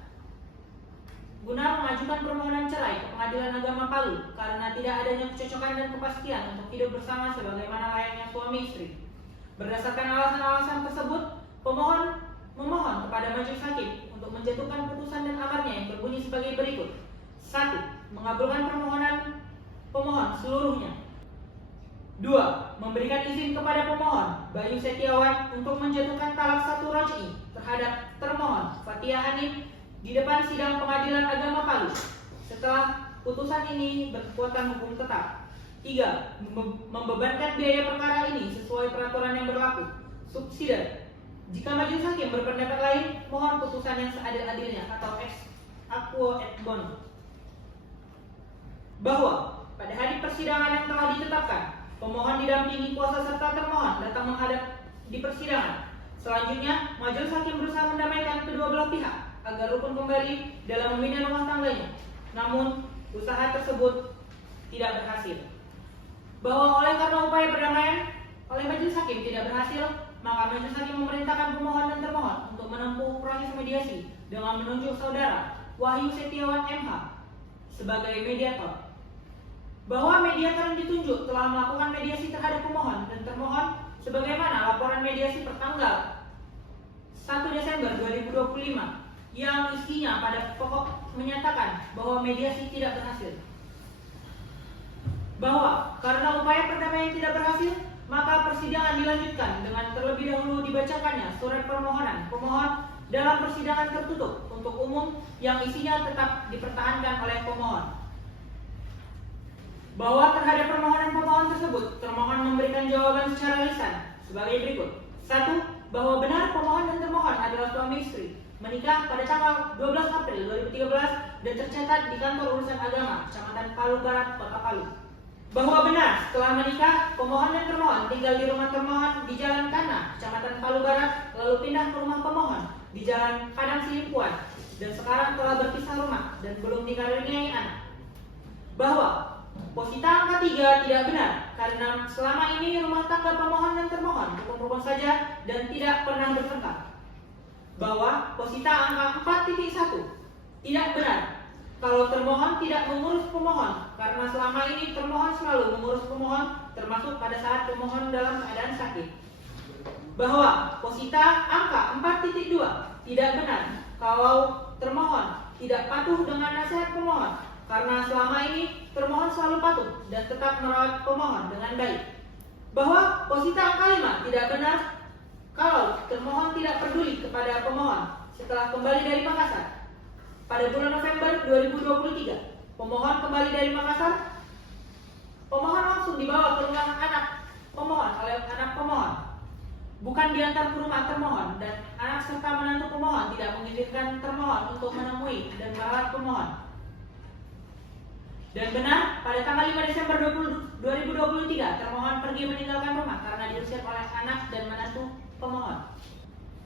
guna mengajukan permohonan cerai ke Pengadilan Agama Palu karena tidak adanya kecocokan dan kepastian untuk hidup bersama sebagaimana layaknya suami istri. Berdasarkan alasan-alasan tersebut, pemohon memohon kepada majelis hakim untuk menjatuhkan putusan dan amarnya yang berbunyi sebagai berikut. 1. Mengabulkan permohonan pemohon seluruhnya. 2. Memberikan izin kepada pemohon Bayu Setiawan untuk menjatuhkan talak 1 raj'i terhadap termohon Fathia Hanin di depan sidang Pengadilan Agama Palu setelah putusan ini berkekuatan hukum tetap. 3. Membebankan biaya perkara ini sesuai peraturan yang berlaku. Subsidiar. Jika majelis hakim berpendapat lain, mohon putusan yang seadil-adilnya atau ex aequo et bono. Bahwa pada hari persidangan yang telah ditetapkan, pemohon didampingi kuasa serta termohon datang menghadap di persidangan. Selanjutnya, majelis hakim berusaha mendamaikan kedua belah pihak agar rukun kembali dalam membina rumah tangganya. Namun, usaha tersebut tidak berhasil. Bahwa oleh karena upaya perdamaian oleh majelis hakim tidak berhasil, maka majelis hakim memerintahkan pemohon dan termohon untuk menempuh proses mediasi dengan menunjuk saudara Wahyu Setiawan MH sebagai mediator. Bahwa mediator yang ditunjuk telah melakukan mediasi terhadap pemohon dan termohon sebagaimana laporan mediasi pertanggal 1 Desember 2025 yang isinya pada pokok menyatakan bahwa mediasi tidak berhasil. Bahwa karena upaya perdamaian tidak berhasil, maka persidangan dilanjutkan dengan terlebih dahulu dibacakannya surat permohonan pemohon dalam persidangan tertutup untuk umum yang isinya tetap dipertahankan oleh pemohon. Bahwa terhadap permohonan pemohon tersebut, termohon memberikan jawaban secara lisan sebagai berikut. 1. Bahwa benar pemohon dan termohon adalah suami istri, menikah pada tanggal 12 April 2013 dan tercatat di Kantor Urusan Agama, Kecamatan Palu Barat, Kota Palu. Bahwa benar setelah menikah, pemohon dan termohon tinggal di rumah termohon di Jalan Kana, Kecamatan Palu Barat, lalu pindah ke rumah pemohon di Jalan Padang Silimpuan, dan sekarang telah berpisah rumah dan belum dikaruniai anak. Bahwa posita angka 3 tidak benar karena selama ini rumah tangga pemohon dan termohon rukun-rukun saja dan tidak pernah bertengkar. Bahwa posita angka 4.1 tidak benar kalau termohon tidak mengurus pemohon karena selama ini termohon selalu mengurus pemohon termasuk pada saat pemohon dalam keadaan sakit. Bahwa posita angka 4.2 tidak benar kalau termohon tidak patuh dengan nasihat pemohon karena selama ini termohon selalu patuh dan tetap merawat pemohon dengan baik. Bahwa posita angka 5 tidak benar kalau termohon tidak peduli kepada pemohon setelah kembali dari Makassar. Pada bulan November 2023, pemohon kembali dari Makassar. Pemohon langsung dibawa ke rumah anak pemohon oleh anak pemohon, bukan diantar ke rumah termohon, dan anak serta menantu pemohon tidak mengizinkan termohon untuk menemui dan merawat pemohon. Dan benar, pada tanggal 5 Desember 2023, termohon pergi meninggalkan rumah karena diusir oleh anak dan menantu pemohon.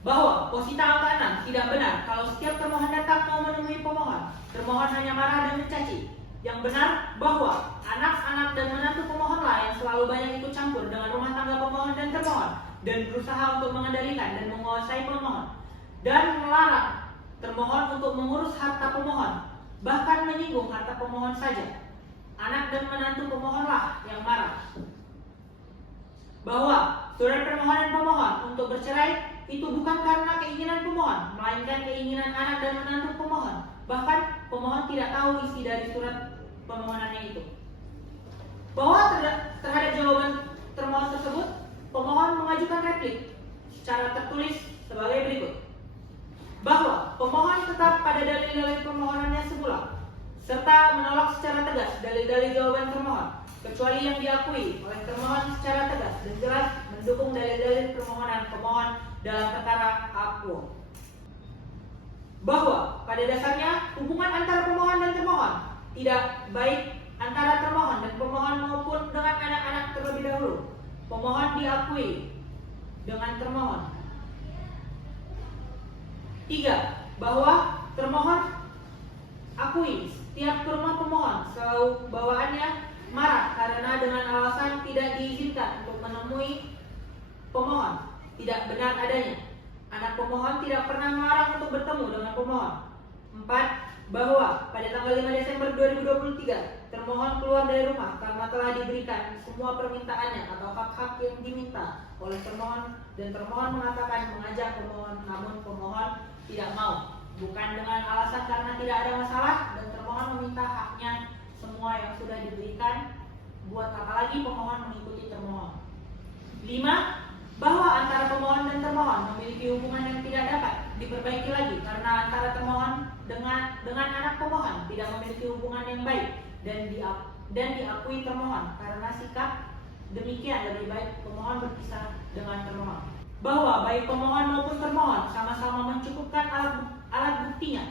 Bahwa posita angka 6 tidak benar kalau setiap termohon datang mau menemui pemohon, termohon hanya marah dan mencaci. Yang benar bahwa anak-anak dan menantu pemohonlah yang selalu banyak ikut campur dengan rumah tangga pemohon dan termohon dan berusaha untuk mengendalikan dan menguasai pemohon dan melarang termohon untuk mengurus harta pemohon, bahkan menyinggung harta pemohon saja. Anak dan menantu pemohonlah yang marah. Bahwa surat permohonan pemohon untuk bercerai itu bukan karena keinginan pemohon, melainkan keinginan anak dan menantu pemohon. Bahkan pemohon tidak tahu isi dari surat permohonannya itu. Bahwa terhadap jawaban termohon tersebut, pemohon mengajukan replik secara tertulis sebagai berikut. Bahwa pemohon tetap pada dalil-dalil permohonannya semula, serta menolak secara tegas dalil-dalil jawaban termohon, kecuali yang diakui oleh termohon secara tegas dan jelas mendukung dalil-dalil permohonan pemohon dalam perkara aequo. Bahwa pada dasarnya hubungan antara pemohon dan termohon tidak baik antara termohon dan pemohon maupun dengan anak-anak terlebih dahulu. Pemohon diakui dengan dengan termohon. 3. Bahwa termohon akui setiap ke rumah pemohon selalu bawaannya marah karena dengan alasan tidak diizinkan untuk menemui pemohon tidak benar adanya. Anak pemohon tidak pernah melarang untuk bertemu dengan pemohon. 4. Bahwa pada tanggal 5 Desember 2023 termohon keluar dari rumah karena telah diberikan semua permintaannya atau hak-hak yang diminta oleh termohon, dan termohon mengatakan mengajak pemohon namun pemohon tidak mau, bukan dengan alasan karena tidak ada masalah, dan termohon meminta haknya semua yang sudah diberikan. Buat apa lagi pemohon mengikuti termohon? 5. Bahwa antara pemohon dan termohon memiliki hubungan yang tidak dapat diperbaiki lagi karena antara termohon dengan anak pemohon tidak memiliki hubungan yang baik dan diakui termohon. Karena sikap demikian lebih baik pemohon berpisah dengan termohon. Bahwa baik pemohon maupun termohon sama-sama mencukupkan alat buktinya,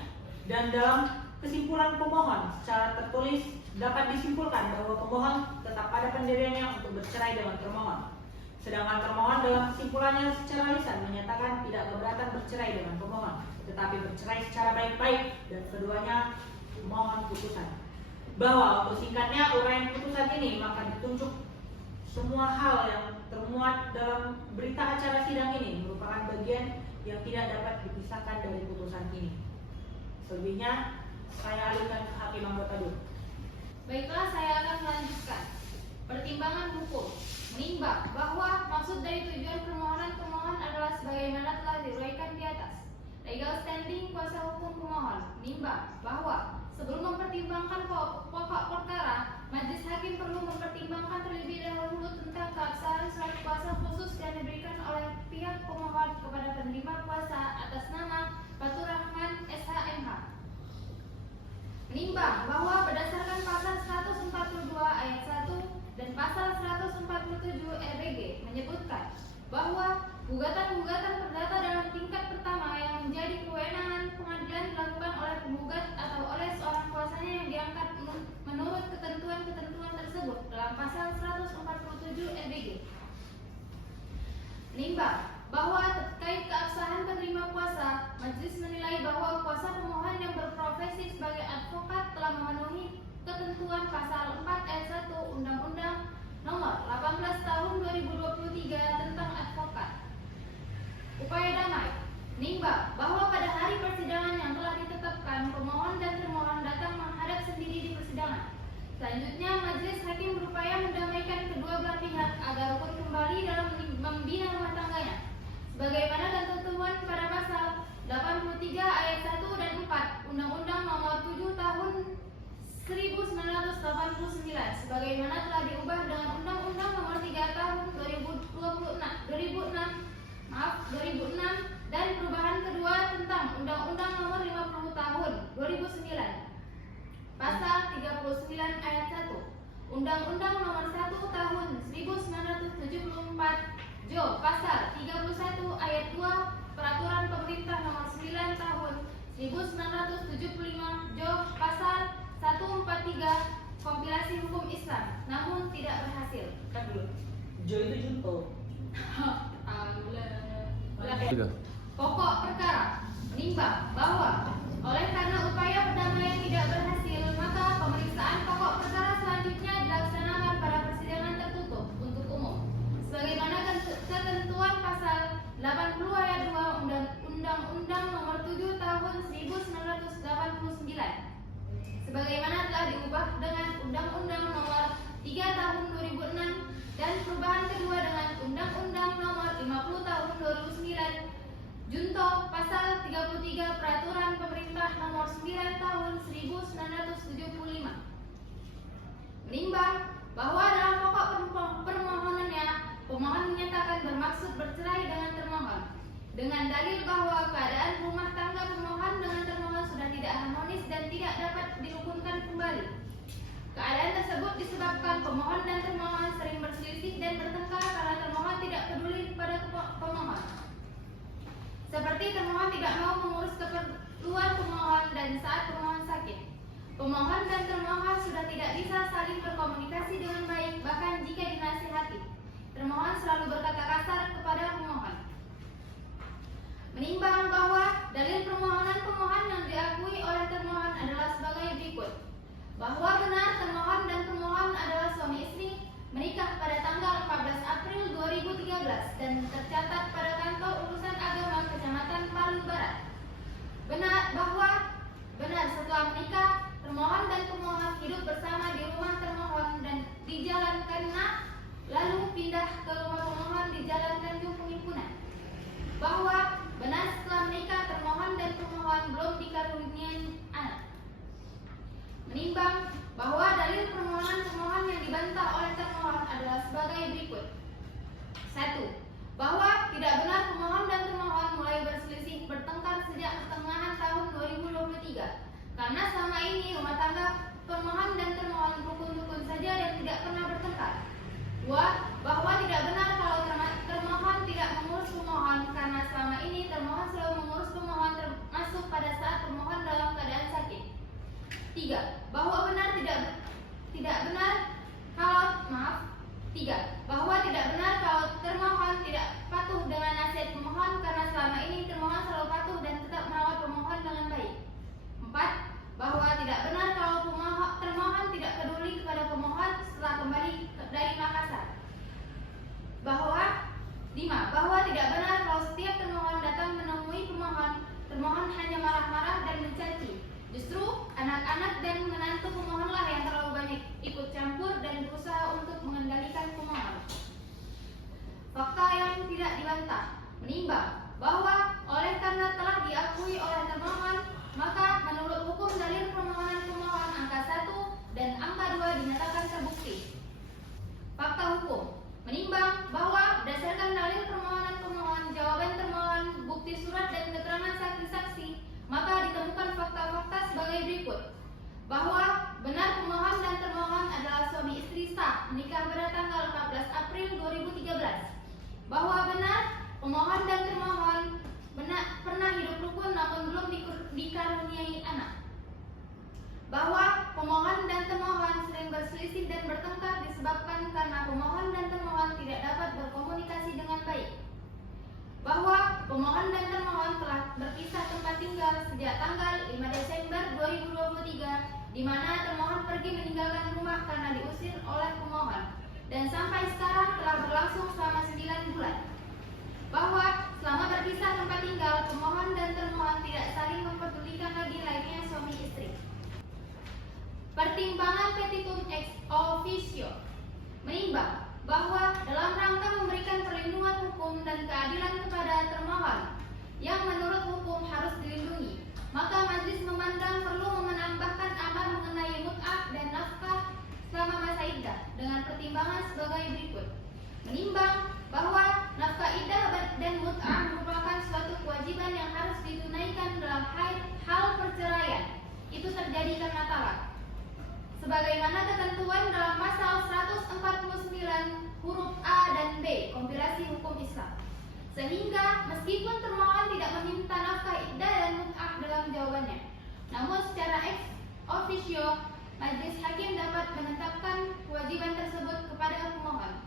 dan dalam kesimpulan pemohon secara tertulis dapat disimpulkan bahwa pemohon tetap pada pendiriannya untuk bercerai dengan termohon. Sedangkan termohon dalam kesimpulannya secara lisan menyatakan tidak keberatan bercerai dengan pemohon, tetapi bercerai secara baik-baik dan keduanya mohon putusan. Bahwa untuk singkatnya uraian putusan ini maka ditunjuk semua hal yang termuat dalam berita acara sidang ini merupakan bagian yang tidak dapat dipisahkan dari putusan ini. Selebihnya saya alihkan ke hakim anggota dulu. Baiklah, saya akan melanjutkan. Pertimbangan hukum menimbang bahwa maksud dari tujuan permohonan pemohon adalah sebagaimana telah diuraikan di atas. Legal standing kuasa hukum pemohon menimbang bahwa sebelum mempertimbangkan pokok perkara, majelis hakim perlu mempertimbangkan terlebih dahulu tentang keabsahan surat kuasa khusus yang diberikan oleh pihak pemohon kepada penerima kuasa atas nama Fatur Rahman SHMH. Menimbang bahwa berdasarkan pasal 142 ayat 1 dan pasal 147 RBG menyebutkan bahwa gugatan-gugatan perdata dalam tingkat pertama yang menjadi kewenangan pengadilan dilakukan oleh penggugat atau oleh seorang kuasanya yang diangkat menurut ketentuan-ketentuan tersebut dalam pasal 147 RBG. Menimbang bahwa terkait keabsahan penerima kuasa, majelis menilai bahwa kuasa pemohon yang berprofesi sebagai advokat telah memenuhi ketentuan pasal 4 ayat 1 Undang-Undang Nomor 18 Tahun 2023 tentang advokat. Upaya damai menimbang bahwa pada hari persidangan yang telah ditetapkan, pemohon dan termohon datang menghadap sendiri di persidangan. Selanjutnya, majelis hakim berupaya mendamaikan kedua belah pihak agar rukun kembali dalam membina rumah tangganya, sebagaimana ketentuan pada pasal 83 ayat 1 dan 4 Undang-Undang Nomor 7 Tahun 1989, sebagaimana telah diubah dengan Undang-Undang Nomor 3 Tahun 2006 dan perubahan kedua tentang Undang-Undang Nomor 50 Tahun 2009. Pasal 39 ayat 1 Undang-Undang Nomor 1 Tahun 1974 Jo Pasal 31 ayat 2 Peraturan Pemerintah Nomor 9 Tahun 1975 Jo Pasal 143 Kompilasi Hukum Islam, namun tidak berhasil. Kan dulu. Jo itu junto. Pokok perkara menimbang bahwa oleh karena upaya perdamaian tidak berhasil, maka pemeriksaan pokok perkara selanjutnya dilaksanakan pada persidangan tertutup untuk umum, sebagaimana ketentuan pasal 80 ayat 2 Undang-Undang Nomor 7 Tahun 1989, sebagaimana telah diubah dengan Undang-Undang Nomor 3 Tahun 2006 dan perubahan kedua dengan Undang-Undang Nomor 50 Tahun 2009 Junto Pasal 33 Peraturan Pemerintah Nomor 9 Tahun 1975. Menimbang bahwa dalam pokok permohonannya, pemohon menyatakan bermaksud bercerai dengan termohon dengan dalil bahwa keadaan rumah tangga pemohon dengan termohon sudah tidak harmonis dan tidak dapat dirukunkan kembali. Keadaan tersebut disebabkan pemohon dan termohon sering berselisih dan bertengkar karena termohon tidak peduli kepada pemohon. Seperti termohon tidak mau mengurus keperluan pemohon dan saat pemohon sakit. Pemohon dan termohon sudah tidak bisa saling berkomunikasi dengan baik, bahkan jika dinasihati. Termohon selalu berkata kasar kepada pemohon. bahwa benar termohon dan pemohon adalah suami istri menikah pada tanggal 14 April 2013 dan tercatat pada kantor urusan agama Kecamatan Palu Barat. Benar setelah menikah, termohon dan pemohon hidup bersama di rumah termohon dan di Jalan Kana, lalu pindah ke rumah pemohon di Jalan Tanjung Penghimpunan. Bahwa benar setelah menikah, termohon dan pemohon belum dikaruniai anak. Menimbang bahwa dalil permohonan pemohon yang dibantah oleh termohon adalah sebagai berikut. 1. Bahwa tidak benar pemohon dan termohon mulai berselisih bertengkar sejak pertengahan tahun 2023 karena selama ini rumah tangga pemohon dan termohon rukun-rukun saja dan tidak pernah bertengkar. 2. Bahwa tidak benar kalau termohon tidak mengurus pemohon karena selama ini termohon selalu mengurus pemohon termasuk pada saat pemohon dalam keadaan sakit. 3. Bahwa bahwa tidak benar kalau termohon tidak patuh dengan nasihat pemohon karena selama ini termohon selalu patuh dan tetap merawat pemohon dengan baik. 4. Bahwa tidak benar kalau termohon tidak peduli kepada pemohon setelah kembali dari Makassar. 5. Bahwa tidak benar kalau setiap termohon datang menemui pemohon, termohon hanya marah-marah dan mencaci. Justru anak-anak dan menantu pemohonlah yang terlalu banyak ikut campur dan berusaha untuk mengendalikan pemohon. Fakta yang tidak dibantah. Menimbang bahwa oleh karena telah diakui oleh termohon, maka menurut hukum dalil permohonan pemohon angka 1 dan angka 2 dinyatakan terbukti. Fakta hukum. Menimbang bahwa berdasarkan dalil permohonan pemohon, jawaban termohon, bukti surat dan keterangan saksi-saksi, maka ditemukan fakta-fakta sebagai berikut. Bahwa benar pemohon dan termohon adalah suami istri sah menikah pada tanggal 14 April 2013. Bahwa benar pemohon dan termohon pernah hidup rukun namun belum dikaruniai anak. Bahwa pemohon dan termohon sering berselisih dan bertengkar disebabkan karena pemohon dan termohon tidak dapat berkomunikasi dengan baik. Bahwa pemohon dan termohon telah berpisah tempat tinggal sejak tanggal 5 Desember 2023 di mana termohon pergi meninggalkan rumah karena diusir oleh pemohon dan sampai sekarang telah berlangsung selama 9 bulan. Bahwa selama berpisah tempat tinggal, pemohon dan termohon tidak saling memperdulikan lagi layaknya suami istri. Pertimbangan petitum ex officio. Menimbang bahwa dalam rangka memberikan perlindungan hukum dan keadilan kepada termohon yang menurut hukum harus dilindungi, maka majelis memandang perlu menambahkan amar mengenai mut'ah dan nafkah selama masa iddah dengan pertimbangan sebagai berikut. Menimbang bahwa nafkah iddah dan mut'ah merupakan suatu kewajiban yang harus ditunaikan dalam hal perceraian. Itu terjadi karena talak. Sebagaimana ketentuan dalam pasal 149 huruf A dan B kompilasi hukum Islam. Sehingga meskipun termohon tidak meminta nafkah iddah dan mut'ah dalam jawabannya, namun secara ex officio majelis hakim dapat menetapkan kewajiban tersebut kepada pemohon.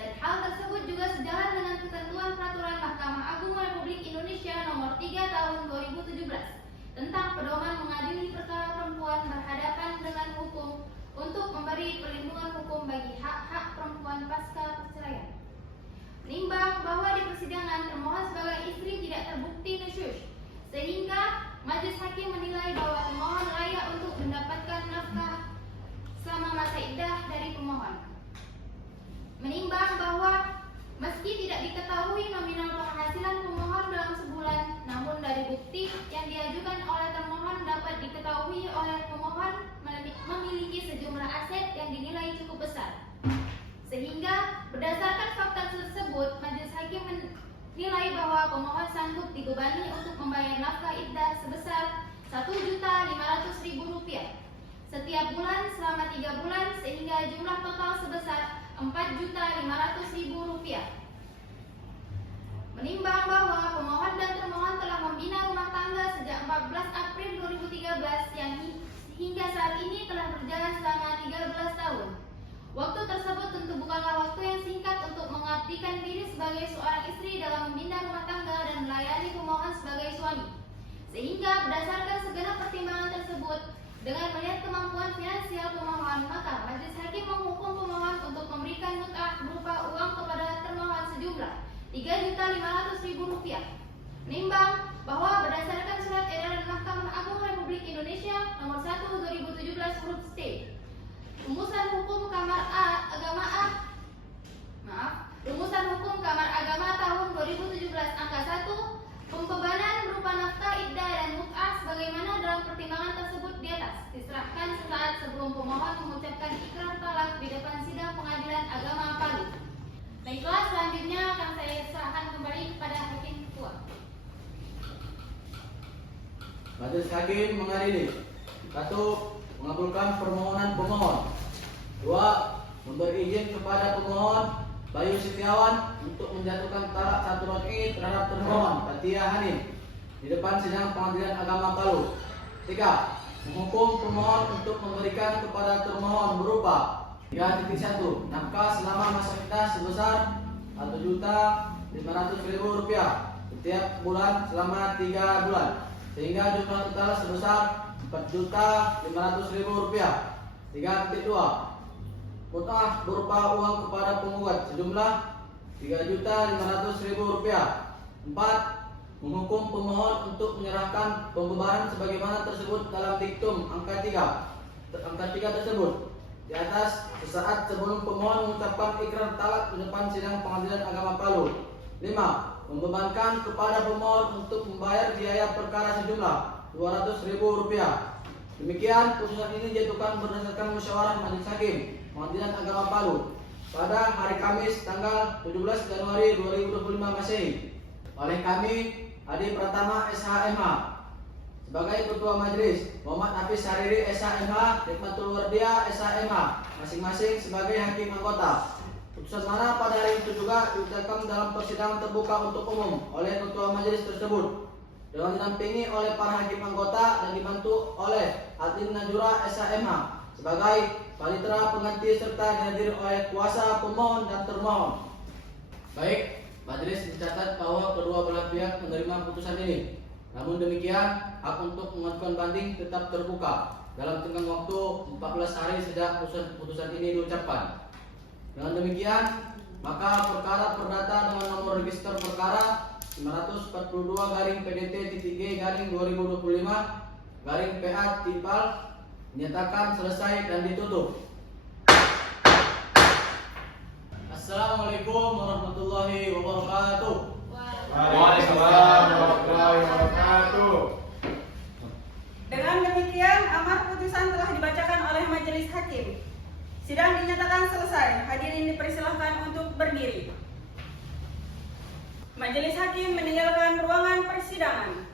Dan hal tersebut juga sejalan dengan ketentuan peraturan Mahkamah Agung Republik Indonesia nomor 3 tahun 2017 tentang pedoman mengadili perkara perempuan berhadapan dengan hukum untuk memberi perlindungan hukum bagi hak-hak perempuan pasca perceraian. Menimbang bahwa di persidangan termohon sebagai istri tidak terbukti nusyush, sehingga majelis hakim menilai bahwa termohon layak untuk mendapatkan nafkah selama masa iddah dari pemohon. Menimbang bahwa meski tidak diketahui nominal penghasilan pemohon dalam sebulan, namun dari bukti yang diajukan oleh termohon dapat diketahui oleh pemohon memiliki sejumlah aset yang dinilai cukup besar. Sehingga berdasarkan fakta tersebut, majelis hakim menilai bahwa pemohon sanggup dibebani untuk membayar nafkah iddah sebesar Rp1.500.000 setiap bulan selama 3 bulan sehingga jumlah total sebesar Rp4.500.000. Menimbang bahwa pemohon dan termohon telah membina rumah tangga sejak 14 April 2013 yang hingga saat ini telah berjalan selama 13 tahun. Waktu tersebut tentu bukanlah waktu yang singkat untuk mengabdikan diri sebagai seorang istri dalam membina rumah tangga dan melayani pemohon sebagai suami. Sehingga berdasarkan segenap pertimbangan tersebut, Dengan melihat kemampuan finansial pemohon, maka majelis hakim menghukum pemohon untuk memberikan mut'ah berupa uang kepada termohon sejumlah Rp3.500.000. Menimbang bahwa berdasarkan surat edaran Mahkamah Agung Republik Indonesia nomor 1/2017 huruf C, Rumusan Hukum Kamar Agama tahun 2017 angka 1, pembebanan berupa nafkah iddah dan mut'ah sebagaimana dalam pertimbangan tersebut di atas diserahkan sesaat sebelum pemohon mengucapkan ikrar talak di depan sidang Pengadilan Agama Palu. Baiklah, selanjutnya akan saya serahkan kembali kepada Hakim Ketua. Majelis Hakim mengadili: 1. Mengabulkan permohonan pemohon. 2. Memberi izin kepada pemohon Bayu Setiawan untuk menjatuhkan talak 1 rakaat terhadap termohon Fathia Hanin di depan sidang Pengadilan Agama Palu. 3. Menghukum pemohon untuk memberikan kepada termohon berupa 3.1 nafkah selama masa iddah sebesar Rp1.500.000 setiap bulan selama 3 bulan, sehingga jumlah total sebesar Rp4.500.000. 3.2 mut'ah berupa uang kepada penggugat sejumlah Rp3.500.000. 4. Menghukum pemohon untuk menyerahkan pembebanan sebagaimana tersebut dalam diktum angka 3 tersebut di atas sesaat sebelum pemohon mengucapkan ikrar talak di depan sidang Pengadilan Agama Palu. 5. Membebankan kepada pemohon untuk membayar biaya perkara sejumlah Rp200.000. Demikian putusan ini dijatuhkan berdasarkan musyawarah Majelis Hakim Pengadilan Agama Palu pada hari Kamis tanggal 17 Januari 2025 Masehi oleh kami Adi Pratama SHMH sebagai Ketua Majelis, Muhammad Hafiz Hariri SHMH, Hikmatul Wardia SHMH, masing-masing sebagai hakim anggota. Putusan mana pada hari itu juga diucapkan dalam persidangan terbuka untuk umum oleh Ketua Majelis tersebut dengan didampingi oleh para hakim anggota dan dibantu oleh Adin Najura SHMH sebagai panitera pengganti serta dihadiri oleh kuasa pemohon dan termohon. Baik, majelis mencatat bahwa kedua belah pihak menerima putusan ini. Namun demikian, hak untuk mengajukan banding tetap terbuka dalam tenggang waktu 14 hari sejak putusan ini diucapkan. Dengan demikian, maka perkara perdata dengan nomor register perkara 542-PDT-G-2025-PA dinyatakan selesai dan ditutup. Assalamualaikum warahmatullahi wabarakatuh. Waalaikumsalam warahmatullahi wabarakatuh. Dengan demikian, amar putusan telah dibacakan oleh Majelis Hakim. Sidang dinyatakan selesai. Hadirin dipersilahkan untuk berdiri. Majelis Hakim meninggalkan ruangan persidangan.